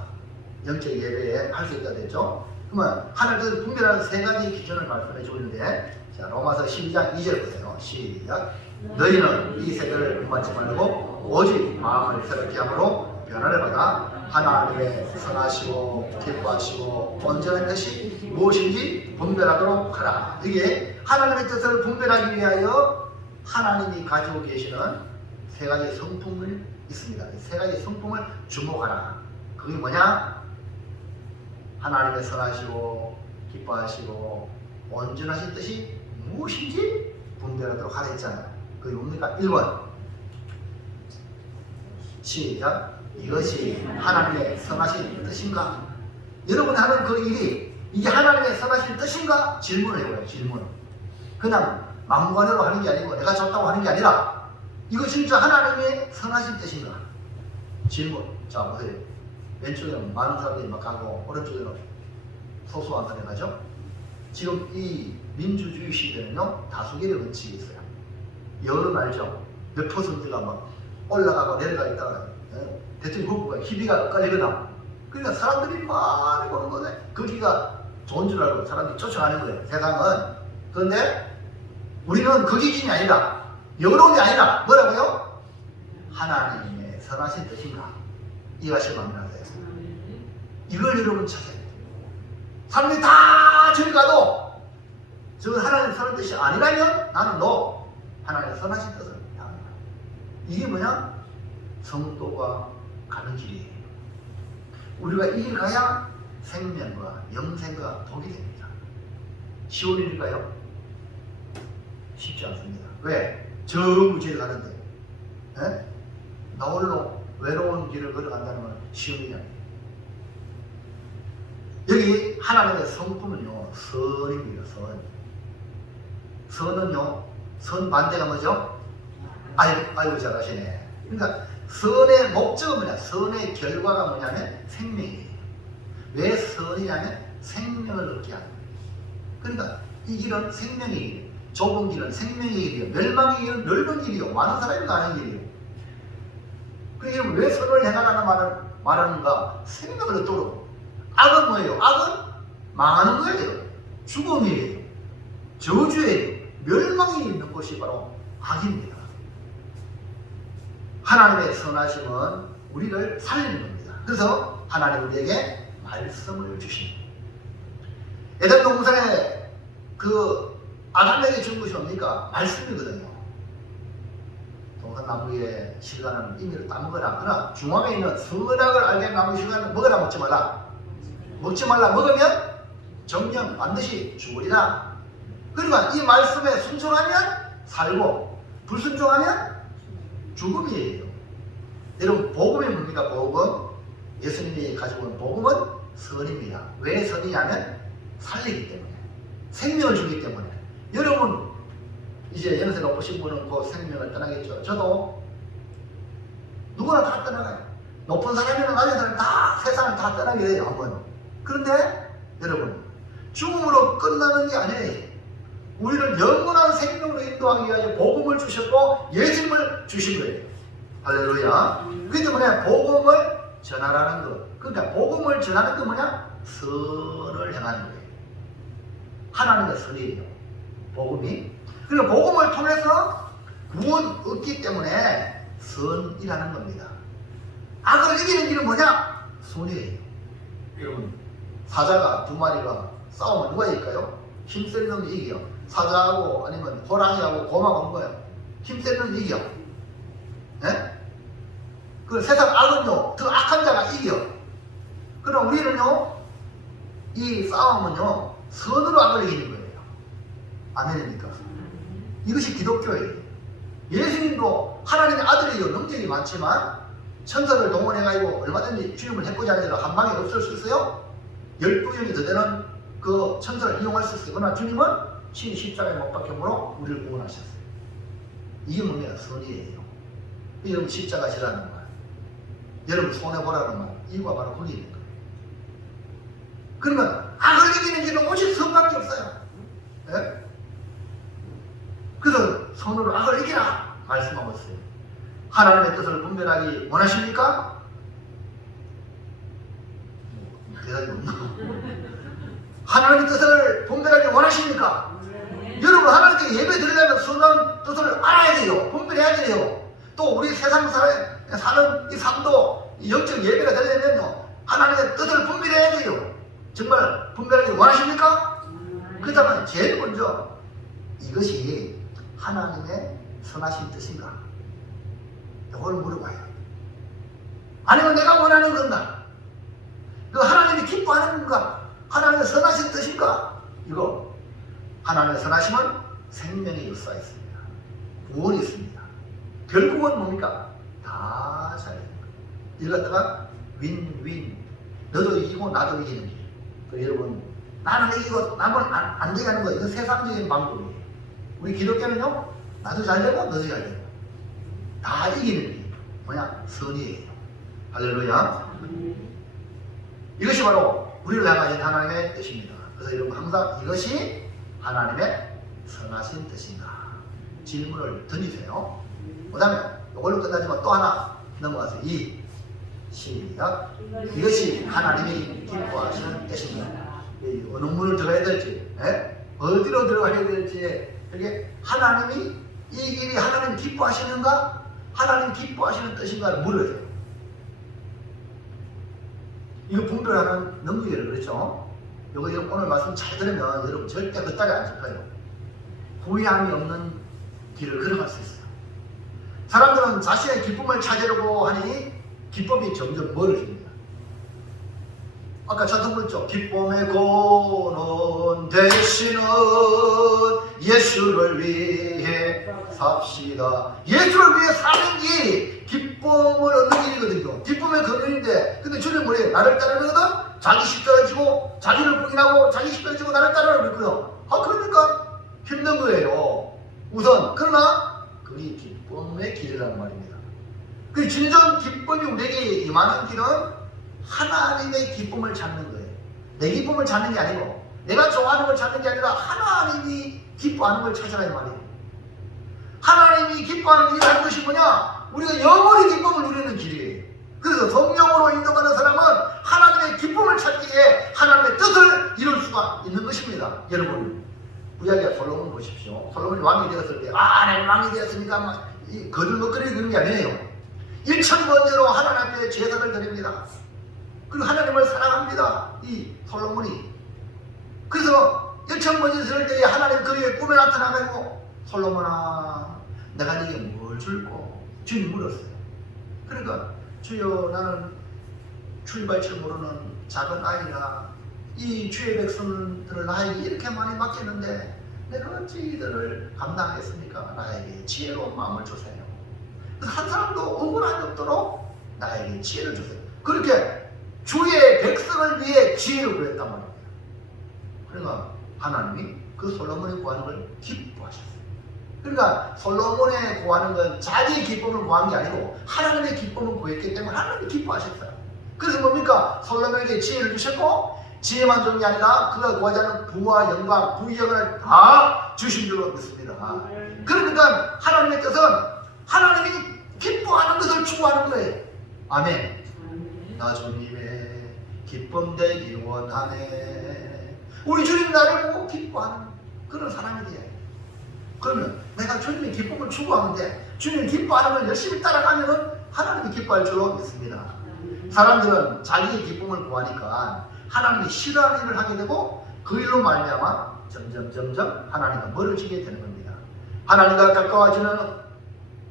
영적 예배에 할 수 있다 됐죠. 그러면 하나님의 뜻을 분별하는 세 가지 기준을 말씀해 주고 있는데, 자, 로마서 12장 2절 보세요. 시작. 너희는 이 세대를 본받지 말고 오직 마음을 새롭게 함으로 변화를 받아 하나님의 선하시고 기뻐하시고 온전한 뜻이 무엇인지 분별하도록 하라. 이게 하나님의 뜻을 분별하기 위하여 하나님이 가지고 계시는 세 가지 성품이 있습니다. 세 가지 성품을 주목하라. 그게 뭐냐? 하나님의 선하시고 기뻐하시고 온전하신 뜻이 무엇인지 분별하도록 하라 했잖아요. 그게 뭡니까? 1번. 시작. 이것이 하나님의 선하신 뜻인가? 여러분이 하는 그 일이 이게 하나님의 선하신 뜻인가? 질문을 해봐요. 질문. 그냥 막무가내로 하는 게 아니고 내가 좋다고 하는 게 아니라 이거 진짜 하나님의 선하신 뜻인가? 질문. 자, 보세요. 왼쪽에는 많은 사람들이 막 가고, 오른쪽에는 소수한 사람이 가죠? 지금 이 민주주의 시대는요, 다수결의 원칙이 있어요. 여론 알죠? 몇 퍼센트가 막 올라가고 내려가 있다가, 대통령 후보가 희비가 엇갈리거나. 그러니까 사람들이 많이 보는 거네. 거기가 좋은 줄 알고 사람들이 쫓아가는 거예요, 세상은. 그런데 우리는 그 기준이 아니라, 여론이 아니라, 뭐라고요? 하나님의 선하신 뜻인가? 이것이 만나세요. 이걸 여러분 찾아야 돼요. 사람들이 다 저리 가도 저건 하나님의 선한 뜻이 아니라면 나는 너 하나님의 선하신 뜻을 향한다. 이게 뭐냐? 성도가 가는 길이에요. 우리가 이 길 가야 생명과 영생과 복이 됩니다. 쉬운 일일까요? 쉽지 않습니다. 왜? 저 무지를 가는데 나 홀로 외로운 길을 걸어간다는 건 쉬운 일이 아니에요. 여기 하나님의 성품은요, 선입니다. 선은요, 선 반대가 뭐죠? 아이고 잘하시네. 그러니까 선의 목적은 뭐냐? 선의 결과가 뭐냐면 생명이에요. 왜 선이냐면 생명을 얻게 하는 거예요. 그러니까 이 길은 생명의 길이에요. 좁은 길은 생명의 길이에요. 멸망의 길은 넓은 길이에요. 많은 사람이 가는 길이에요. 그러니까 왜 선을 행하라는 말하는가? 생명을 얻도록. 악은 뭐예요? 악은 망하는 거예요. 죽음이에요. 저주예요. 멸망이 있는 곳이 바로 악입니다. 하나님의 선하심은 우리를 살리는 겁니다. 그래서 하나님 우리에게 말씀을 주십니다. 에덴 동산에 그 아담에게 준 것이 뭡니까? 말씀이거든요. 동산나무의 실과는 임의로 따먹어라. 그러나 중앙에 있는 선악을 알게 하는 나무 실과는 먹어라, 먹지 말라. 먹지 말라. 먹으면 정령 반드시 죽으리라. 그러니까 이 말씀에 순종하면 살고 불순종하면 죽음이에요. 여러분, 복음이 뭡니까? 복음. 예수님이 가지고 온 복음은 선입니다. 왜 선이냐면 살리기 때문에, 생명을 주기 때문에. 여러분 이제 연세 높으신 분은 그 생명을 떠나겠죠. 저도 누구나 다 떠나가요. 높은 사람이나 낮은 사람 다 세상을 다 떠나게 돼요, 한번. 그런데 여러분, 죽음으로 끝나는 게 아니에요. 우리를 영원한 생명으로 인도하기 위하여 복음을 주셨고 예수님을 주신 거예요. 할렐루야. 그렇기 때문에 복음을 전하라는 것. 그러니까 복음을 전하는 게 뭐냐? 선을 행하는 거예요. 하나님의 선이에요, 복음이. 그리고 복음을 통해서 구원 얻기 때문에 선이라는 겁니다. 악을 이기는 길은 뭐냐? 선이에요. 여러분, 사자가 두 마리가 싸우면 누가 이길까요? 힘센 놈이 이겨. 사자하고 아니면 호랑이하고 곰하고 하는 거예요. 힘센 놈이 이겨. 네? 그 세상 악은요, 더 악한 자가 이겨. 그럼 우리는요, 이 싸움은요, 선으로 악을 이기는 거예요. 아멘입니까? 이것이 기독교예요. 예수님도 하나님의 아들이요, 능력이 많지만 천사를 동원해가지고 얼마든지 주님을 해코지 하니까 한 방에 없을 수 있어요? 12명이 더 되는 그 천사를 이용할 수 있어요. 그러나 주님은 친히 십자가에 못 박혀므로 우리를 구원하셨어요. 이게 뭡니까? 선이에요. 여러분, 십자가 지라는 말, 여러분 손해보라는 말, 이유가 바로 거기 있는 거예요. 그러면 악을 이기는 길은 오직 선밖에 없어요. 네? 그래서 손으로 악을 이기라 말씀하고 있어요. 하나님의 뜻을 분별하기 원하십니까? 대답이 없나? 하나님의 뜻을 분별하기 원하십니까? 여러분, 하나님께 예배 드리려면 선한 뜻을 알아야 돼요. 분별해야 돼요. 또 우리 세상 사는 이 삶도 영적 예배가 되려면요, 하나님의 뜻을 분별해야 돼요. 정말 분별하기 원하십니까? 그렇다면 제일 먼저 이것이 하나님의 선하신 뜻인가? 이걸 물어봐요. 아니면 내가 원하는 건가? 그 하나님이 기뻐하는 건가? 하나님의 선하신 뜻인가? 이거 하나님의 선하심은 생명의 역사가 있습니다. 구원이 있습니다. 결국은 뭡니까? 다 잘해요. 이걸 갖다가 윈윈, 너도 이기고 나도 이기는 길. 그 여러분, 나는 이기고 남은 안 되게 하는 거, 이건 세상적인 방법이에요. 우리 기독교는요, 나도 잘 되고 너도 잘 되고. 다 이기는 게 뭐냐? 선이에요. 할렐루야. 이것이 바로 우리를 향하신 하나님의 뜻입니다. 그래서 여러분 항상 이것이 하나님의 선하신 뜻인가 질문을 던지세요. 그 다음에 이걸로 끝나지만 또 하나 넘어가서 시작. 이것이 하나님이 기뻐하시는 뜻입니다. 어느 문을 들어야 될지, 어디로 들어가야 될지, 이게 하나님이 이 길이 하나님 기뻐하시는가, 하나님 기뻐하시는 뜻인가를 물어야 돼요. 이거 분별하는 능력이라고 그랬죠. 이거 오늘 말씀 잘 들으면 여러분 절대 헛다리 안 잡혀요. 후회함이 없는 길을 걸어갈 수 있어요. 사람들은 자신의 기쁨을 찾으려고 하니 기쁨이 점점 멀어집니다. 아까 찬송 불렀죠. 기쁨의 근원 되시는 예수를 위해 삽시다. 예수를 위해 사는 게 기쁨을 얻는 길이거든요. 기쁨의 근원인데, 근데 주님 뭐래요? 나를 따르거든 자기씩 떨어지고 자기를 부인하고 자기씩 떨어지고 나를 따르라고 그랬고요. 그러니까 힘든 거예요. 우선 그러나 그게 기쁨의 길이라는 말입니다. 그 진정 기쁨이 우리에게 임하는 길은 하나님의 기쁨을 찾는 거예요. 내 기쁨을 찾는 게 아니고 내가 좋아하는 걸 찾는 게 아니라 하나님이 기뻐하는 걸 찾아라 이 말이에요. 하나님이 기뻐하는 길이라는 것이 뭐냐? 우리가 영원히 기쁨을 누리는 길이에요. 그래서 성령으로 인도하는 사람은 하나님의 기쁨을 찾기에 하나님의 뜻을 이룰 수가 있는 것입니다. 여러분 구약의 솔로몬 보십시오. 솔로몬이 왕이 되었을 때 나는 왕이 되었으니까 막 거들먹거리고 그런 게 아니에요. 1000번째로 하나님 앞에 제사를 드립니다. 그리고 하나님을 사랑합니다. 이 솔로몬이. 그래서 1000번째 들 때에 하나님 그에게 꿈에 나타나가지고 솔로몬아 내가 네게 뭘 줄고 주님 물었어요. 그러니까 주여 나는 출발처 모르는 작은 아이라 이 주의 백성들을 나에게 이렇게 많이 맡겼는데 내가 어찌 이들을 감당하겠습니까? 나에게 지혜로운 마음을 주세요. 그래서 한 사람도 억울함이 없도록 나에게 지혜를 주세요. 그렇게 주의 백성을 위해 지혜를 구했단 말입니다. 그러니까 하나님이 그 솔로몬이 구하는 걸 기뻐하셨어요. 그러니까 솔로몬이 구하는 건 자기의 기쁨을 구한 게 아니고 하나님의 기쁨을 구했기 때문에 하나님이 기뻐하셨어요. 그래서 뭡니까? 솔로몬에게 지혜를 주셨고 지혜만 준 게 아니라 그가 구하지 않은 부와 영광, 부영을 다 주신 줄로 믿습니다. 그러니까 하나님의 뜻은 하나님이 기뻐하는 것을 추구하는 거예요. 아멘. 나 주님의 기쁨 되기 원하네. 우리 주님 나를 보고 기뻐하는 그런 사람이 돼야 해요. 그러면 내가 주님의 기쁨을 추구하는데 주님이 기뻐하는 걸 열심히 따라가면 하나님이 기뻐할 줄로 믿습니다. 사람들은 자기의 기쁨을 구하니까 하나님이 싫어하는 일을 하게 되고 그 일로 말미암아 점점 하나님과 멀어지게 되는 겁니다. 하나님과 가까워지는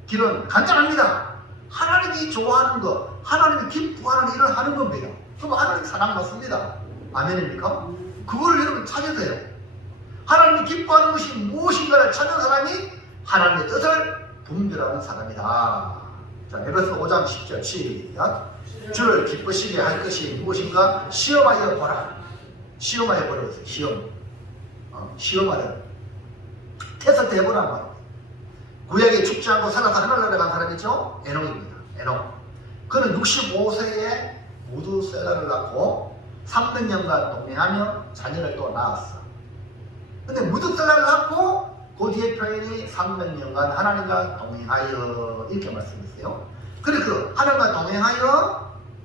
길은 간단합니다. 하나님이 좋아하는 것, 하나님이 기뻐하는 일을 하는 겁니다. 그럼 하나님 사랑받습니다. 아멘입니까? 그걸 여러분 찾으세요. 하나님이 기뻐하는 것이 무엇인가를 찾는 사람이 하나님의 뜻을 분별하는 사람이다. 자, 에베소 5장 10절 시작. 주를 기쁘시게 할 것이 무엇인가 시험하여 보라. 시험하여 보라. 시험하여 테스트 해보란 말이에요. 구약에 죽지 않고 살아서 하늘나라에 간 사람이죠. 에녹입니다. 에녹. 그는 65세에 무두셀라를 낳고 300년간 동행하며 자녀를 또 낳았어. 근데 무두셀라를 낳고 그 뒤에 표현이 300년간 하나님과 동행하여 이렇게 말씀했어요. 그래서 하나님과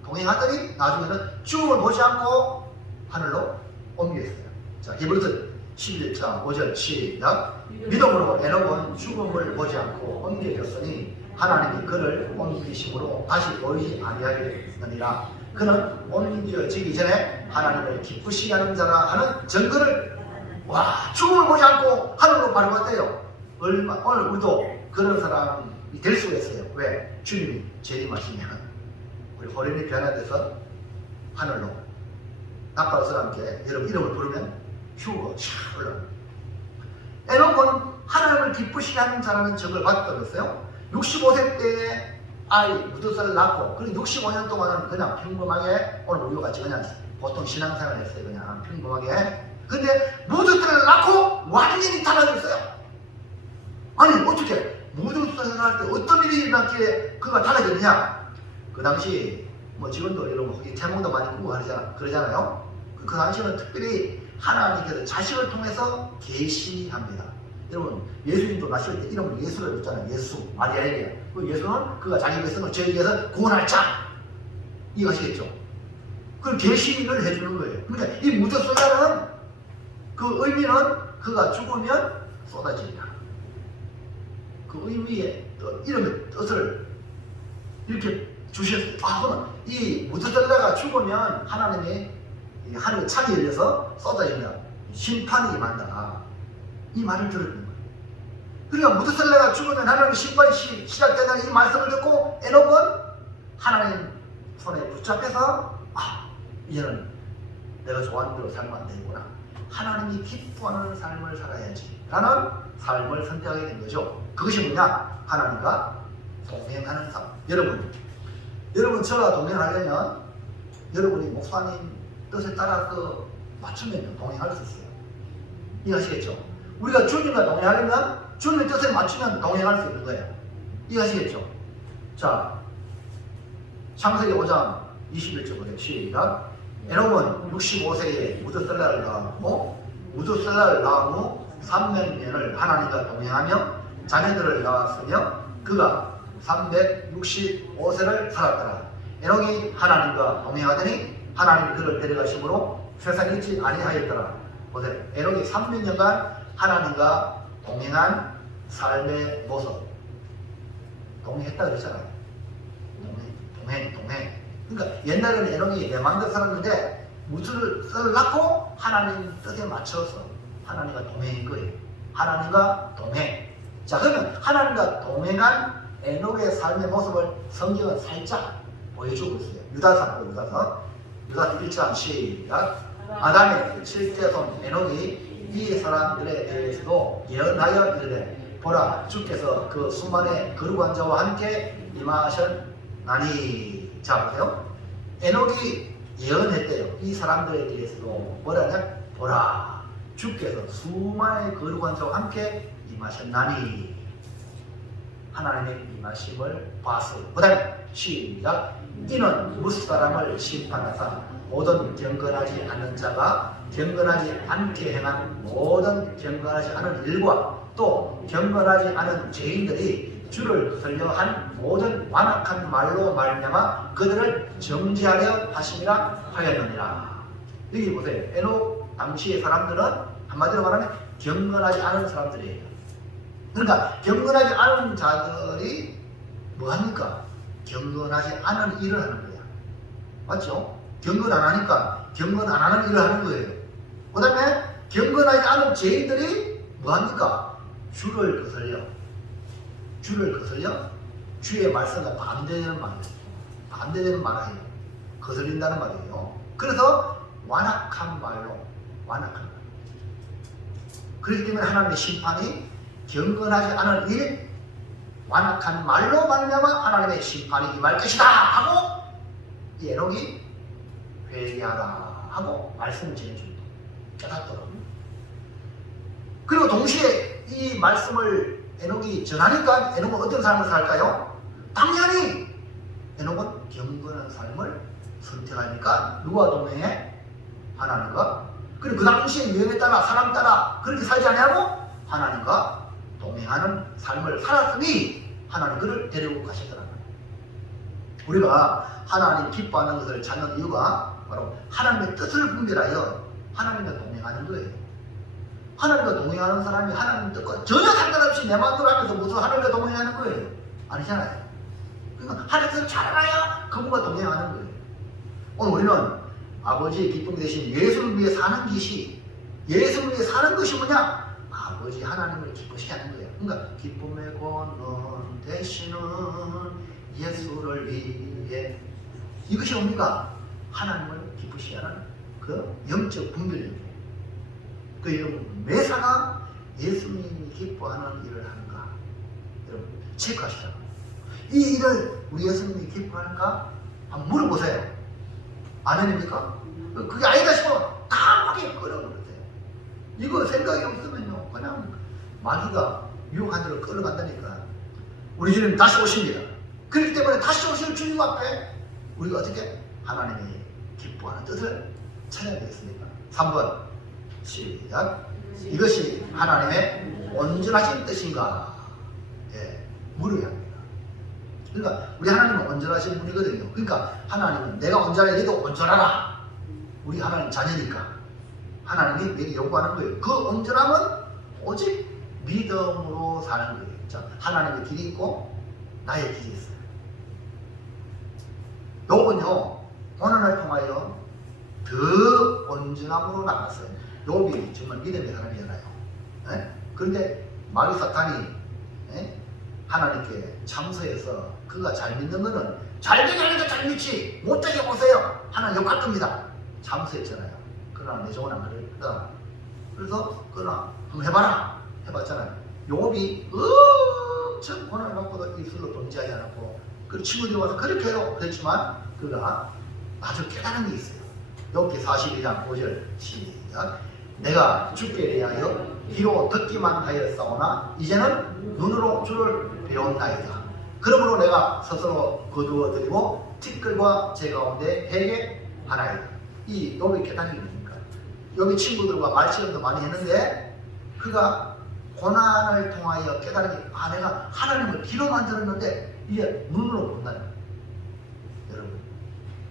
동행하더니 나중에는 죽음을 보지 않고 하늘로 옮겼어요. 자, 히브리서 11장 5절 시작. 믿음으로 에녹은 죽음을 보지 않고 옮겨졌으니 하나님이 그를 옮기심으로 다시 보이지 아니하게 됐느니라. 그는 옮겨지기 전에 하나님을 기쁘시게 하는 자라 하는 증거를 죽음을 보지 않고 하늘로 바로 갔대요. 오늘 우리도 그런 사람이 될 수가 있어요. 왜? 주님이 재림하시면 우리 호련이 변화돼서 하늘로 나팔과 함께 여러분 이름을 부르면 휴가 촥 올라옵니다. 에녹은 하나님을 기쁘시게 하는 자라는 증거를 받았다면서요. 65세 때에 아이 무두살을 낳고 그리고 65년 동안은 그냥 평범하게 오늘 우리와 같이 그냥 보통 신앙생활을 했어요. 그냥 평범하게. 근데 무두살을 낳고 완전히 달라졌어요. 아니 어떻게 무두살을 낳을 때 어떤 일이 주일날길에 그가 달라졌느냐? 그 당시 뭐 지금도 여러분 태몽도 많이 꾸고 그러잖아요. 그 당시에는 특별히 하나님께서 자식을 통해서 계시합니다. 여러분 예수님도 나실 때 이름을 예수라고 했잖아요. 예수 마리아에게. 그 예수는 그가 자기 백성을 저희 위해서 구원할 자. 이해하시겠죠? 그걸 계시를 해주는 거예요. 그러니까 이 무드셀라는 그 의미는 그가 죽으면 쏟아지리라. 그 의미의 이름의 뜻을 이렇게 주셨어요. 그러면 이 무드셀라가 죽으면 하나님이 하늘의 창이 열려서 쏟아지면 심판이 임한다. 이 말을 들었는 거예요. 그러니까 무드셀라가 죽으면 하나님의 심판이 시작된다는 이 말씀을 듣고 에녹은 하나님 손에 붙잡혀서 이제는 내가 좋아하는 대로 살면 안 되구나. 하나님이 기뻐하는 삶을 살아야지 라는 삶을 선택하게 된 거죠. 그것이 뭐냐? 하나님과 동행하는 삶. 여러분 저와 동행하려면 여러분이 목사님 뜻에 따라서 맞추면 동행할 수 있어요. 이해하시겠죠? 우리가 주님과 동행하려면 주님의 뜻에 맞추면 동행할 수 있는 거예요. 이해하시겠죠? 자, 창세기 5장 21절부터 시작. 에녹은 65세에 무드셀라를 낳았고 무드셀라를 낳은 후 300년을 하나님과 동행하며 자녀들을 낳았으며 그가 365세를 살았더라. 에녹이 하나님과 동행하더니 하나님이 그를 데려가심으로 세상에 있지 아니하였더라. 보세요. 에녹이 300년간 하나님과 동행한 삶의 모습. 동행했다 그랬잖아요. 동행. 그러니까 옛날에는 에녹이 내 마음대로 살았는데 무드셀라를 낳고 하나님 뜻에 맞춰서 하나님과 동행인 거예요. 하나님과 동행. 자, 그러면 하나님과 동행한 에녹의 삶의 모습을 성경은 살짝 보여주고 있어요. 유다서 1장 시작. 아담의 7대 손 에녹이 이 사람들에 대해서도 예언하여 이르되 보라 주께서 그 수만의 거룩한 자와 함께 임하셨나니. 자, 보세요. 에녹이 예언했대요. 이 사람들에 대해서도 뭐라냐? 보라 주께서 수만의 거룩한 자와 함께 임하셨나니. 하나님의 임하심을 봤어요. 그 다음에 시작. 이는 무사람을 심판하사 모든 경건하지 않는 자가 경건하지 않게 행한 모든 경건하지 않은 일과 또 경건하지 않은 죄인들이 주를 거슬려 한 모든 완악한 말로 말미암아 그들을 정죄하려 하심이라 하였느니라. 여기 보세요. 에녹 당시의 사람들은 한마디로 말하면 경건하지 않은 사람들이에요. 그러니까 경건하지 않은 자들이 뭐합니까? 경건하지 않은 일을 하는 거야. 맞죠? 경건 안 하니까 경건 안 하는 일을 하는 거예요. 그 다음에 경건하지 않은 죄인들이 뭐합니까? 주를 거슬려 주의 말씀과 반대되는 말이에요. 거슬린다는 말이에요. 그래서 완악한 말로 그렇기 때문에 하나님의 심판이 경건하지 않은 일, 완악한 말로 말미암아 하나님의 심판이 임할 것이다 하고 이 에녹이 회개하라 하고 말씀을 전해줍니다. 깨닫도록. 그리고 동시에 이 말씀을 에녹이 전하니까 에녹은 어떤 삶을 살까요? 당연히 에녹은 경건한 삶을 선택하니까 누가 동행해? 하나님과. 그리고 그 당시에 유행에 따라 사람 따라 그렇게 살지 않냐고 하나님과 동행하는 삶을 살았으니 하나님 그를 데리고 가시더라고요. 우리가 하나님 기뻐하는 것을 찾는 이유가 바로 하나님의 뜻을 분별하여 하나님과 동행하는 거예요. 하나님과 동행하는 사람이 하나님 뜻과 전혀 상관없이 내 마음대로 하면서 무슨 하나님과 동행하는 거예요? 아니잖아요. 그러니까 하나님 뜻을 잘 알아야 그분과 동행하는 거예요. 오늘 우리는 아버지의 기쁨이 되신 예수를 위해 사는 것이 예수를 위해 사는 것이 뭐냐? 아버지 하나님을 기쁘시게 하는 거예요. 그러니까 기쁨의 권능 되시는 예수를 위해 이것이 뭡니까? 하나님을 기쁘시게 하는 그 영적 분별력이에요. 그 여러분 매사가 예수님이 기뻐하는 일을 하는가? 여러분 체크하시라고. 이 일을 우리 예수님이 기뻐하는가? 한번 물어보세요. 아멘입니까? 그게 아니다 싶으면 강하게 끌어버리세요. 이거 생각이 없으면요 그냥 마귀가 유혹한 대로 끌어간다니까. 우리 주님 다시 오십니다. 그렇기 때문에 다시 오실 주님 앞에 우리가 어떻게 하나님이 기뻐하는 뜻을 찾아야 되겠습니까? 3번 시작. 이것이 하나님의 온전하신 뜻인가? 예, 물어야 합니다. 그러니까 우리 하나님은 온전하신 분이거든요. 그러니까 하나님은 내가 온전하게 해도 온전하라. 우리 하나님 자녀니까 하나님이 내게 요구하는 거예요. 그 온전함은 오직 믿음으로 사는 거예요. 자, 하나님의 길이 있고 나의 길이 있어요. 요건요 고난을 통하여 더 온전함으로 나갔어요. 욥이 정말 믿음의 사람이잖아요. 에? 그런데 마귀 사탄이 하나님께 참서해서 그가 잘 믿는 거는 잘 되니까 잘 믿지 못되게 보세요 하나님 욕할 겁니다. 참서했잖아요. 그러나 내 종은 안 그랬다. 그래서 그러나 한번 해봐라 해봤잖아요. 욥이 엄청 고난을 받고도 입술로 범죄하지 않았고 그 친구들이 와서 그렇게 해도 그랬지만 그가 아주 깨달은 게 있어요. 욥기 42장 5절 시작. 내가 주께 대하여 귀로 듣기만 하였사오나 이제는 눈으로 주를 배웠나이다. 그러므로 내가 스스로 거두어드리고 티끌과 제 가운데 회개하나이다. 이 욥이 깨달은 게 뭡니까? 욥이 친구들과 말시험도 많이 했는데 그가 고난을 통하여 깨달은 게 내가 하나님을 귀로만 들었는데 이제 눈으로 본다는 거예요. 여러분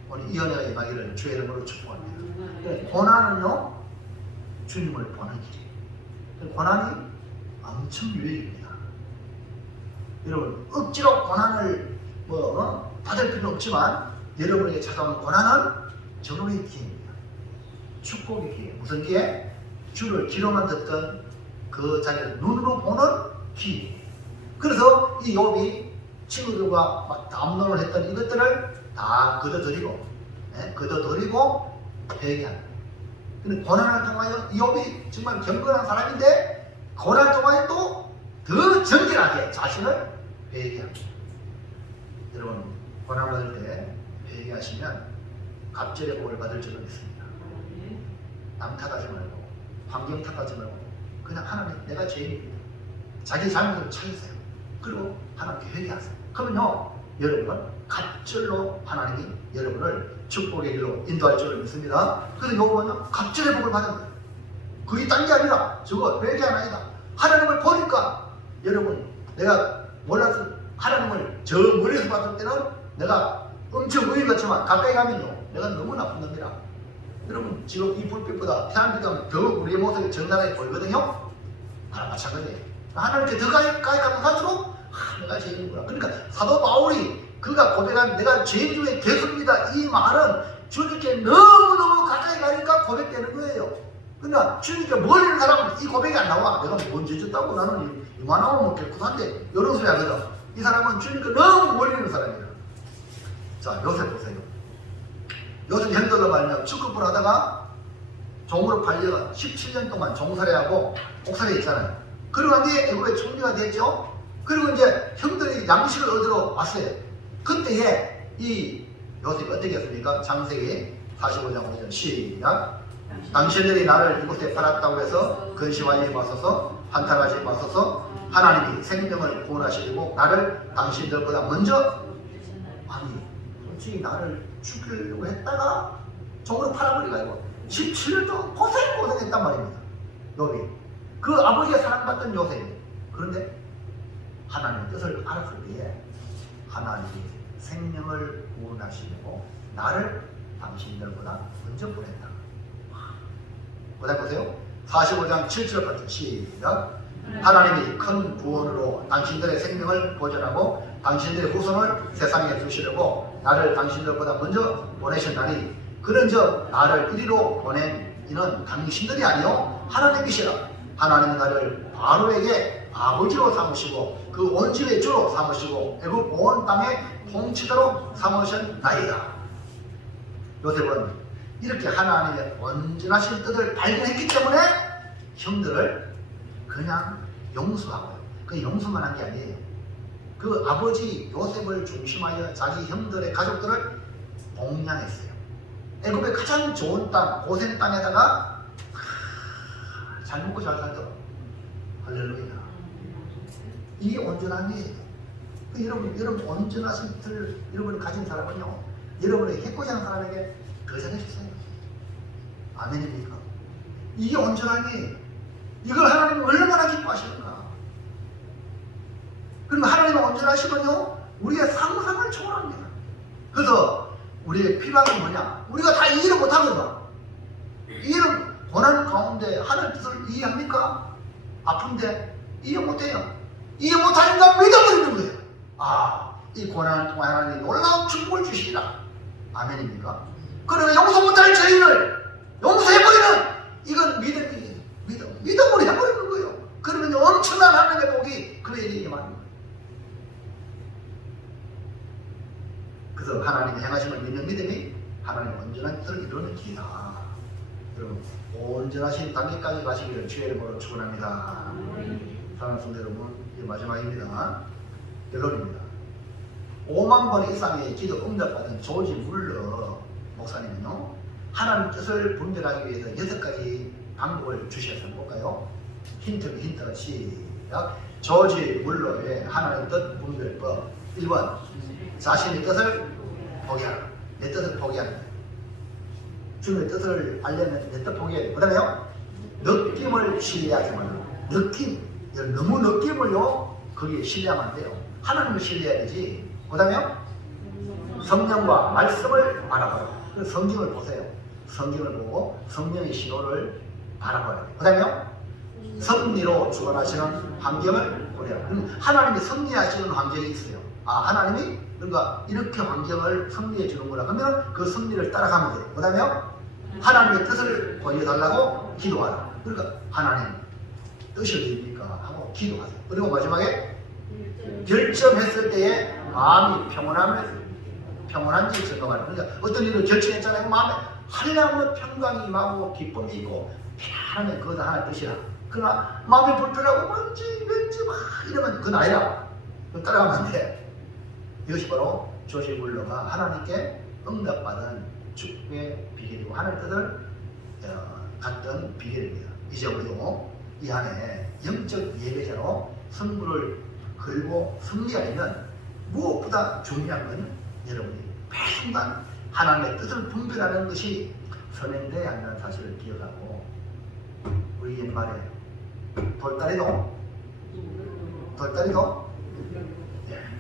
오늘 이 은혜가 임하기를 주의 이름으로 축복합니다. 고난은요 주님을 보는 길이에요. 고난이 엄청 유익입니다. 여러분 억지로 고난을 받을 필요는 없지만 여러분에게 찾아오는 고난은 전후의 기회입니다. 축복의 기회. 무슨 기회? 주를 귀로만 듣던 그 자기를 눈으로 보는 기회. 그래서 이 욥이 친구들과 막 담론을 했던 이것들을 다 걷어들이고 회개합니다. 근데 고난을 통하여 욥이 정말 경건한 사람인데 고난을 통하여 또 더 정결하게 자신을 회개합니다. 여러분 고난 받을 때 회개하시면 갑절의 복을 받을 줄은 믿습니다. 남 탓하지 말고 환경 탓하지 말고 그냥 하나님 내가 죄인입니다. 자기 잘못을 찾으세요. 그리고 하나님께 회개하세요. 그러면요 여러분은 갑절로 하나님이 여러분을 축복의 길로 인도할 줄을 믿습니다. 그래서 요거는요 갑절의 복을 받은 거예요. 그게 딴 게 아니라 저거 회개가 아니다. 하나님을 보니까 여러분 내가 몰라서 하나님을 저 멀리서 봤을 때는 내가 엄청 의인 같지만 가까이 가면요 내가 너무 나쁜 놈이라. 여러분 지금 이 불빛보다 태양빛보다 더 우리의 모습이 정나라해 보이거든요. 마찬가지예요. 하나님께 더 가까이 가면 갈수록 내가 죄인이구나. 그러니까 사도 바울이 그가 고백한 내가 죄인 중에 괴수입니다 이 말은 주님께 너무너무 가까이 가니까 고백되는 거예요. 그러나 주님께 멀리 있는 사람은 이 고백이 안 나와. 내가 뭔 죄 졌다고 나는 이만하면 뭐 깨끗한데 이런 소리 하거든. 이 사람은 주님께 너무 멀리 있는 사람이야. 자 요셉 보세요. 요셉 형들로 말하면 축구를 하다가 종으로 팔려 17년 동안 종살이하고 옥살이에 있잖아요. 그러고 난 뒤에 애굽의 총리가 됐죠. 그리고 이제 형들이 양식을 얻으러 왔어요. 그때에 이 요셉이 어떻게 했습니까? 창세기 45장 5절 시작. 당신들이 나를 이곳에 팔았다고 해서 근시와에 맞서서 한탄하지 마소서. 하나님이 생명을 구원하시고 나를 당신들보다 먼저 아니 솔직히 나를 죽이려고 했다가 종으로 팔아버리고 17년 동안 고생했단 말입니다. 여기 그 아버지가 사랑받던 요셉이. 그런데 하나님의 뜻을 알았을 때에 하나님이 생명을 구원하시고 나를 당신들보다 먼저 보냈다. 보다 보세요. 45장 7절 8절 시작. 하나님이 큰 구원으로 당신들의 생명을 보존하고 당신들의 후손을 세상에 두시려고 나를 당신들보다 먼저 보내셨나니 그런즉 나를 이리로 보낸 이는 당신들이 아니요 하나님이시라. 하나님은 나를 바로에게 아버지로 삼으시고 그 온 집의 주로 삼으시고 애굽 온 땅의 통치자로 삼으셨나이다. 요셉은 이렇게 하나님의 온전하신 뜻을 발견했기 때문에 형들을 그냥 용서하고요. 그 용서만 한 게 아니에요. 그 아버지 요셉을 중심하여 자기 형들의 가족들을 봉양했어요. 애굽의 가장 좋은 땅, 고센 땅에다가 잘 먹고 잘 살죠. 할렐루야. 이게 온전한 일이에요. 여러분 온전하신 뜻을 여러분이 가진 사람은요, 여러분의 해코지 하는 사람에게 더 잘해주세요. 아멘입니까? 이게 온전함이, 이걸 하나님은 얼마나 기뻐하시는가. 그럼 하나님은 온전하시면요, 우리의 상상을 초월합니다. 그래서 우리의 필요한 건 뭐냐? 우리가 다 이해를 못하거든. 이해를 고난 가운데 하나님 뜻을 이해합니까? 아픈데 이해 못해요. 이해 못하니까 믿어버리는 거예요. 아, 이 고난을 통해 하나님이 놀라운 축복을 주시리라. 아멘입니까? 그러면 용서 못할 죄인을 용서해버리는, 이건 믿음으로 해버리는 거예요. 그러면 엄청난 하나님의 복이 그에게 임하는 거예요. 그래서 하나님의 행하심을 믿는 믿음이 하나님의 온전한 뜻을 이루는 길이다. 여러분, 온전하신 단계까지 가시기를 주의 이름으로 축원합니다. 사랑하는 성도 여러분, 이제 마지막입니다. 결론입니다. 5만 번 이상의 기도 응답받은 조지 물러 목사님은요, 하나님 뜻을 분별하기 위해서 6가지 방법을 주셨어요. 볼까요? 힌트가 시작. 조지 물러의 하나님 뜻 분별법. 1번, 자신의 뜻을 포기하라. 내 뜻을 포기하라. 주님의 뜻을 알려면 내 뜻 포기해야 돼. 그 다음에요, 느낌을 신뢰하지 말라. 느낌, 너무 느낌을요, 거기에 신뢰하면 안 돼요. 하나님을 신뢰해야 되지. 그 다음에요, 성령과 말씀을 바라봐요. 성경을 보세요. 성경을 보고 성령의 신호를 바라봐요. 그 다음에요, 섭리로 주관하시는 환경을 고려해요. 하나님이 섭리하시는 환경이 있어요. 아, 하나님이 그러니까 이렇게 환경을 섭리해 주는구나. 그러면 그 섭리를 따라가면 돼요. 그 다음에요, 하나님의 뜻을 보여달라고 기도하라. 그러니까 하나님 뜻이 어디입니까? 하고 기도하세요. 그리고 마지막에 결정했을 때에 마음이 평온한지 점검하라. 그러니까 어떤 일을 결정했잖아요. 마음에 한량없는 평강이 임하고 기쁨이 있고 편안하면 그것도 하나의 뜻이라. 그러나 마음이 불편하고 왠지 막 이러면 그건 아니라. 그거 따라가면 안 돼. 이것이 바로 조지 물러가 하나님께 응답받은 축복의 비결이고 하나님의 뜻을 갖던 비결입니다. 이제 우리도 이 안에 영적 예배자로 승부를 걸고 승리하려면 무엇보다 중요한 건 여러분이 매순간 하나님의 뜻을 분별하는 것이 선행되어야 한다는 사실을 기억하고, 우리 옛말에 돌다리도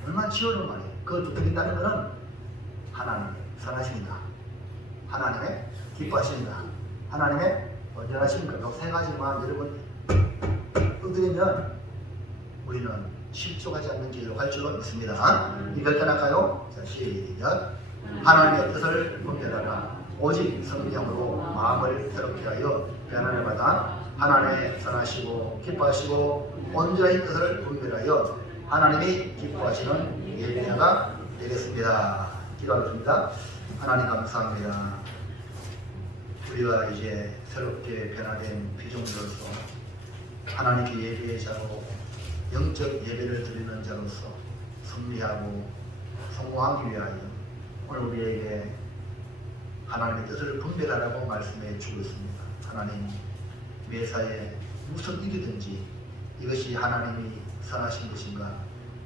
얼마나 치열한 말이에요. 그것도 드린다는 것은 하나님의 선하십니다. 하나님의 기뻐하십니다. 하나님의 온전하십니다. 이 세 가지만 여러분 드리면 우리는 실족하지 않는 길로 갈 줄 믿습니다. 이걸 떠날까요? 자, 시작. 하나님의 뜻을 분별하라. 오직 성령으로 마음을 새롭게 하여 변화를 받아 하나님의 선하시고 기뻐하시고 온전한 뜻을 분별하여 하나님이 기뻐하시는 예배자가 되겠습니다. 기도하겠습니다. 하나님 감사합니다. 우리가 이제 새롭게 변화된 피조물로서 하나님께 예배의 자로 영적 예배를 드리는 자로서 승리하고 성공하기 위하여 오늘 우리에게 하나님의 뜻을 분별하라고 말씀해 주고 있습니다. 하나님, 매사에 무슨 일이든지 이것이 하나님이 선하신 것인가,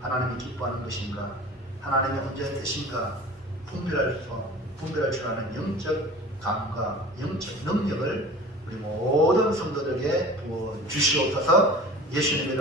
하나님이 기뻐하는 것인가, 하나님의 온전한 뜻인가 분별할 줄 아는 영적 감과 영적 능력을 우리 모든 성도들에게 부어 주시옵소서. 예수님의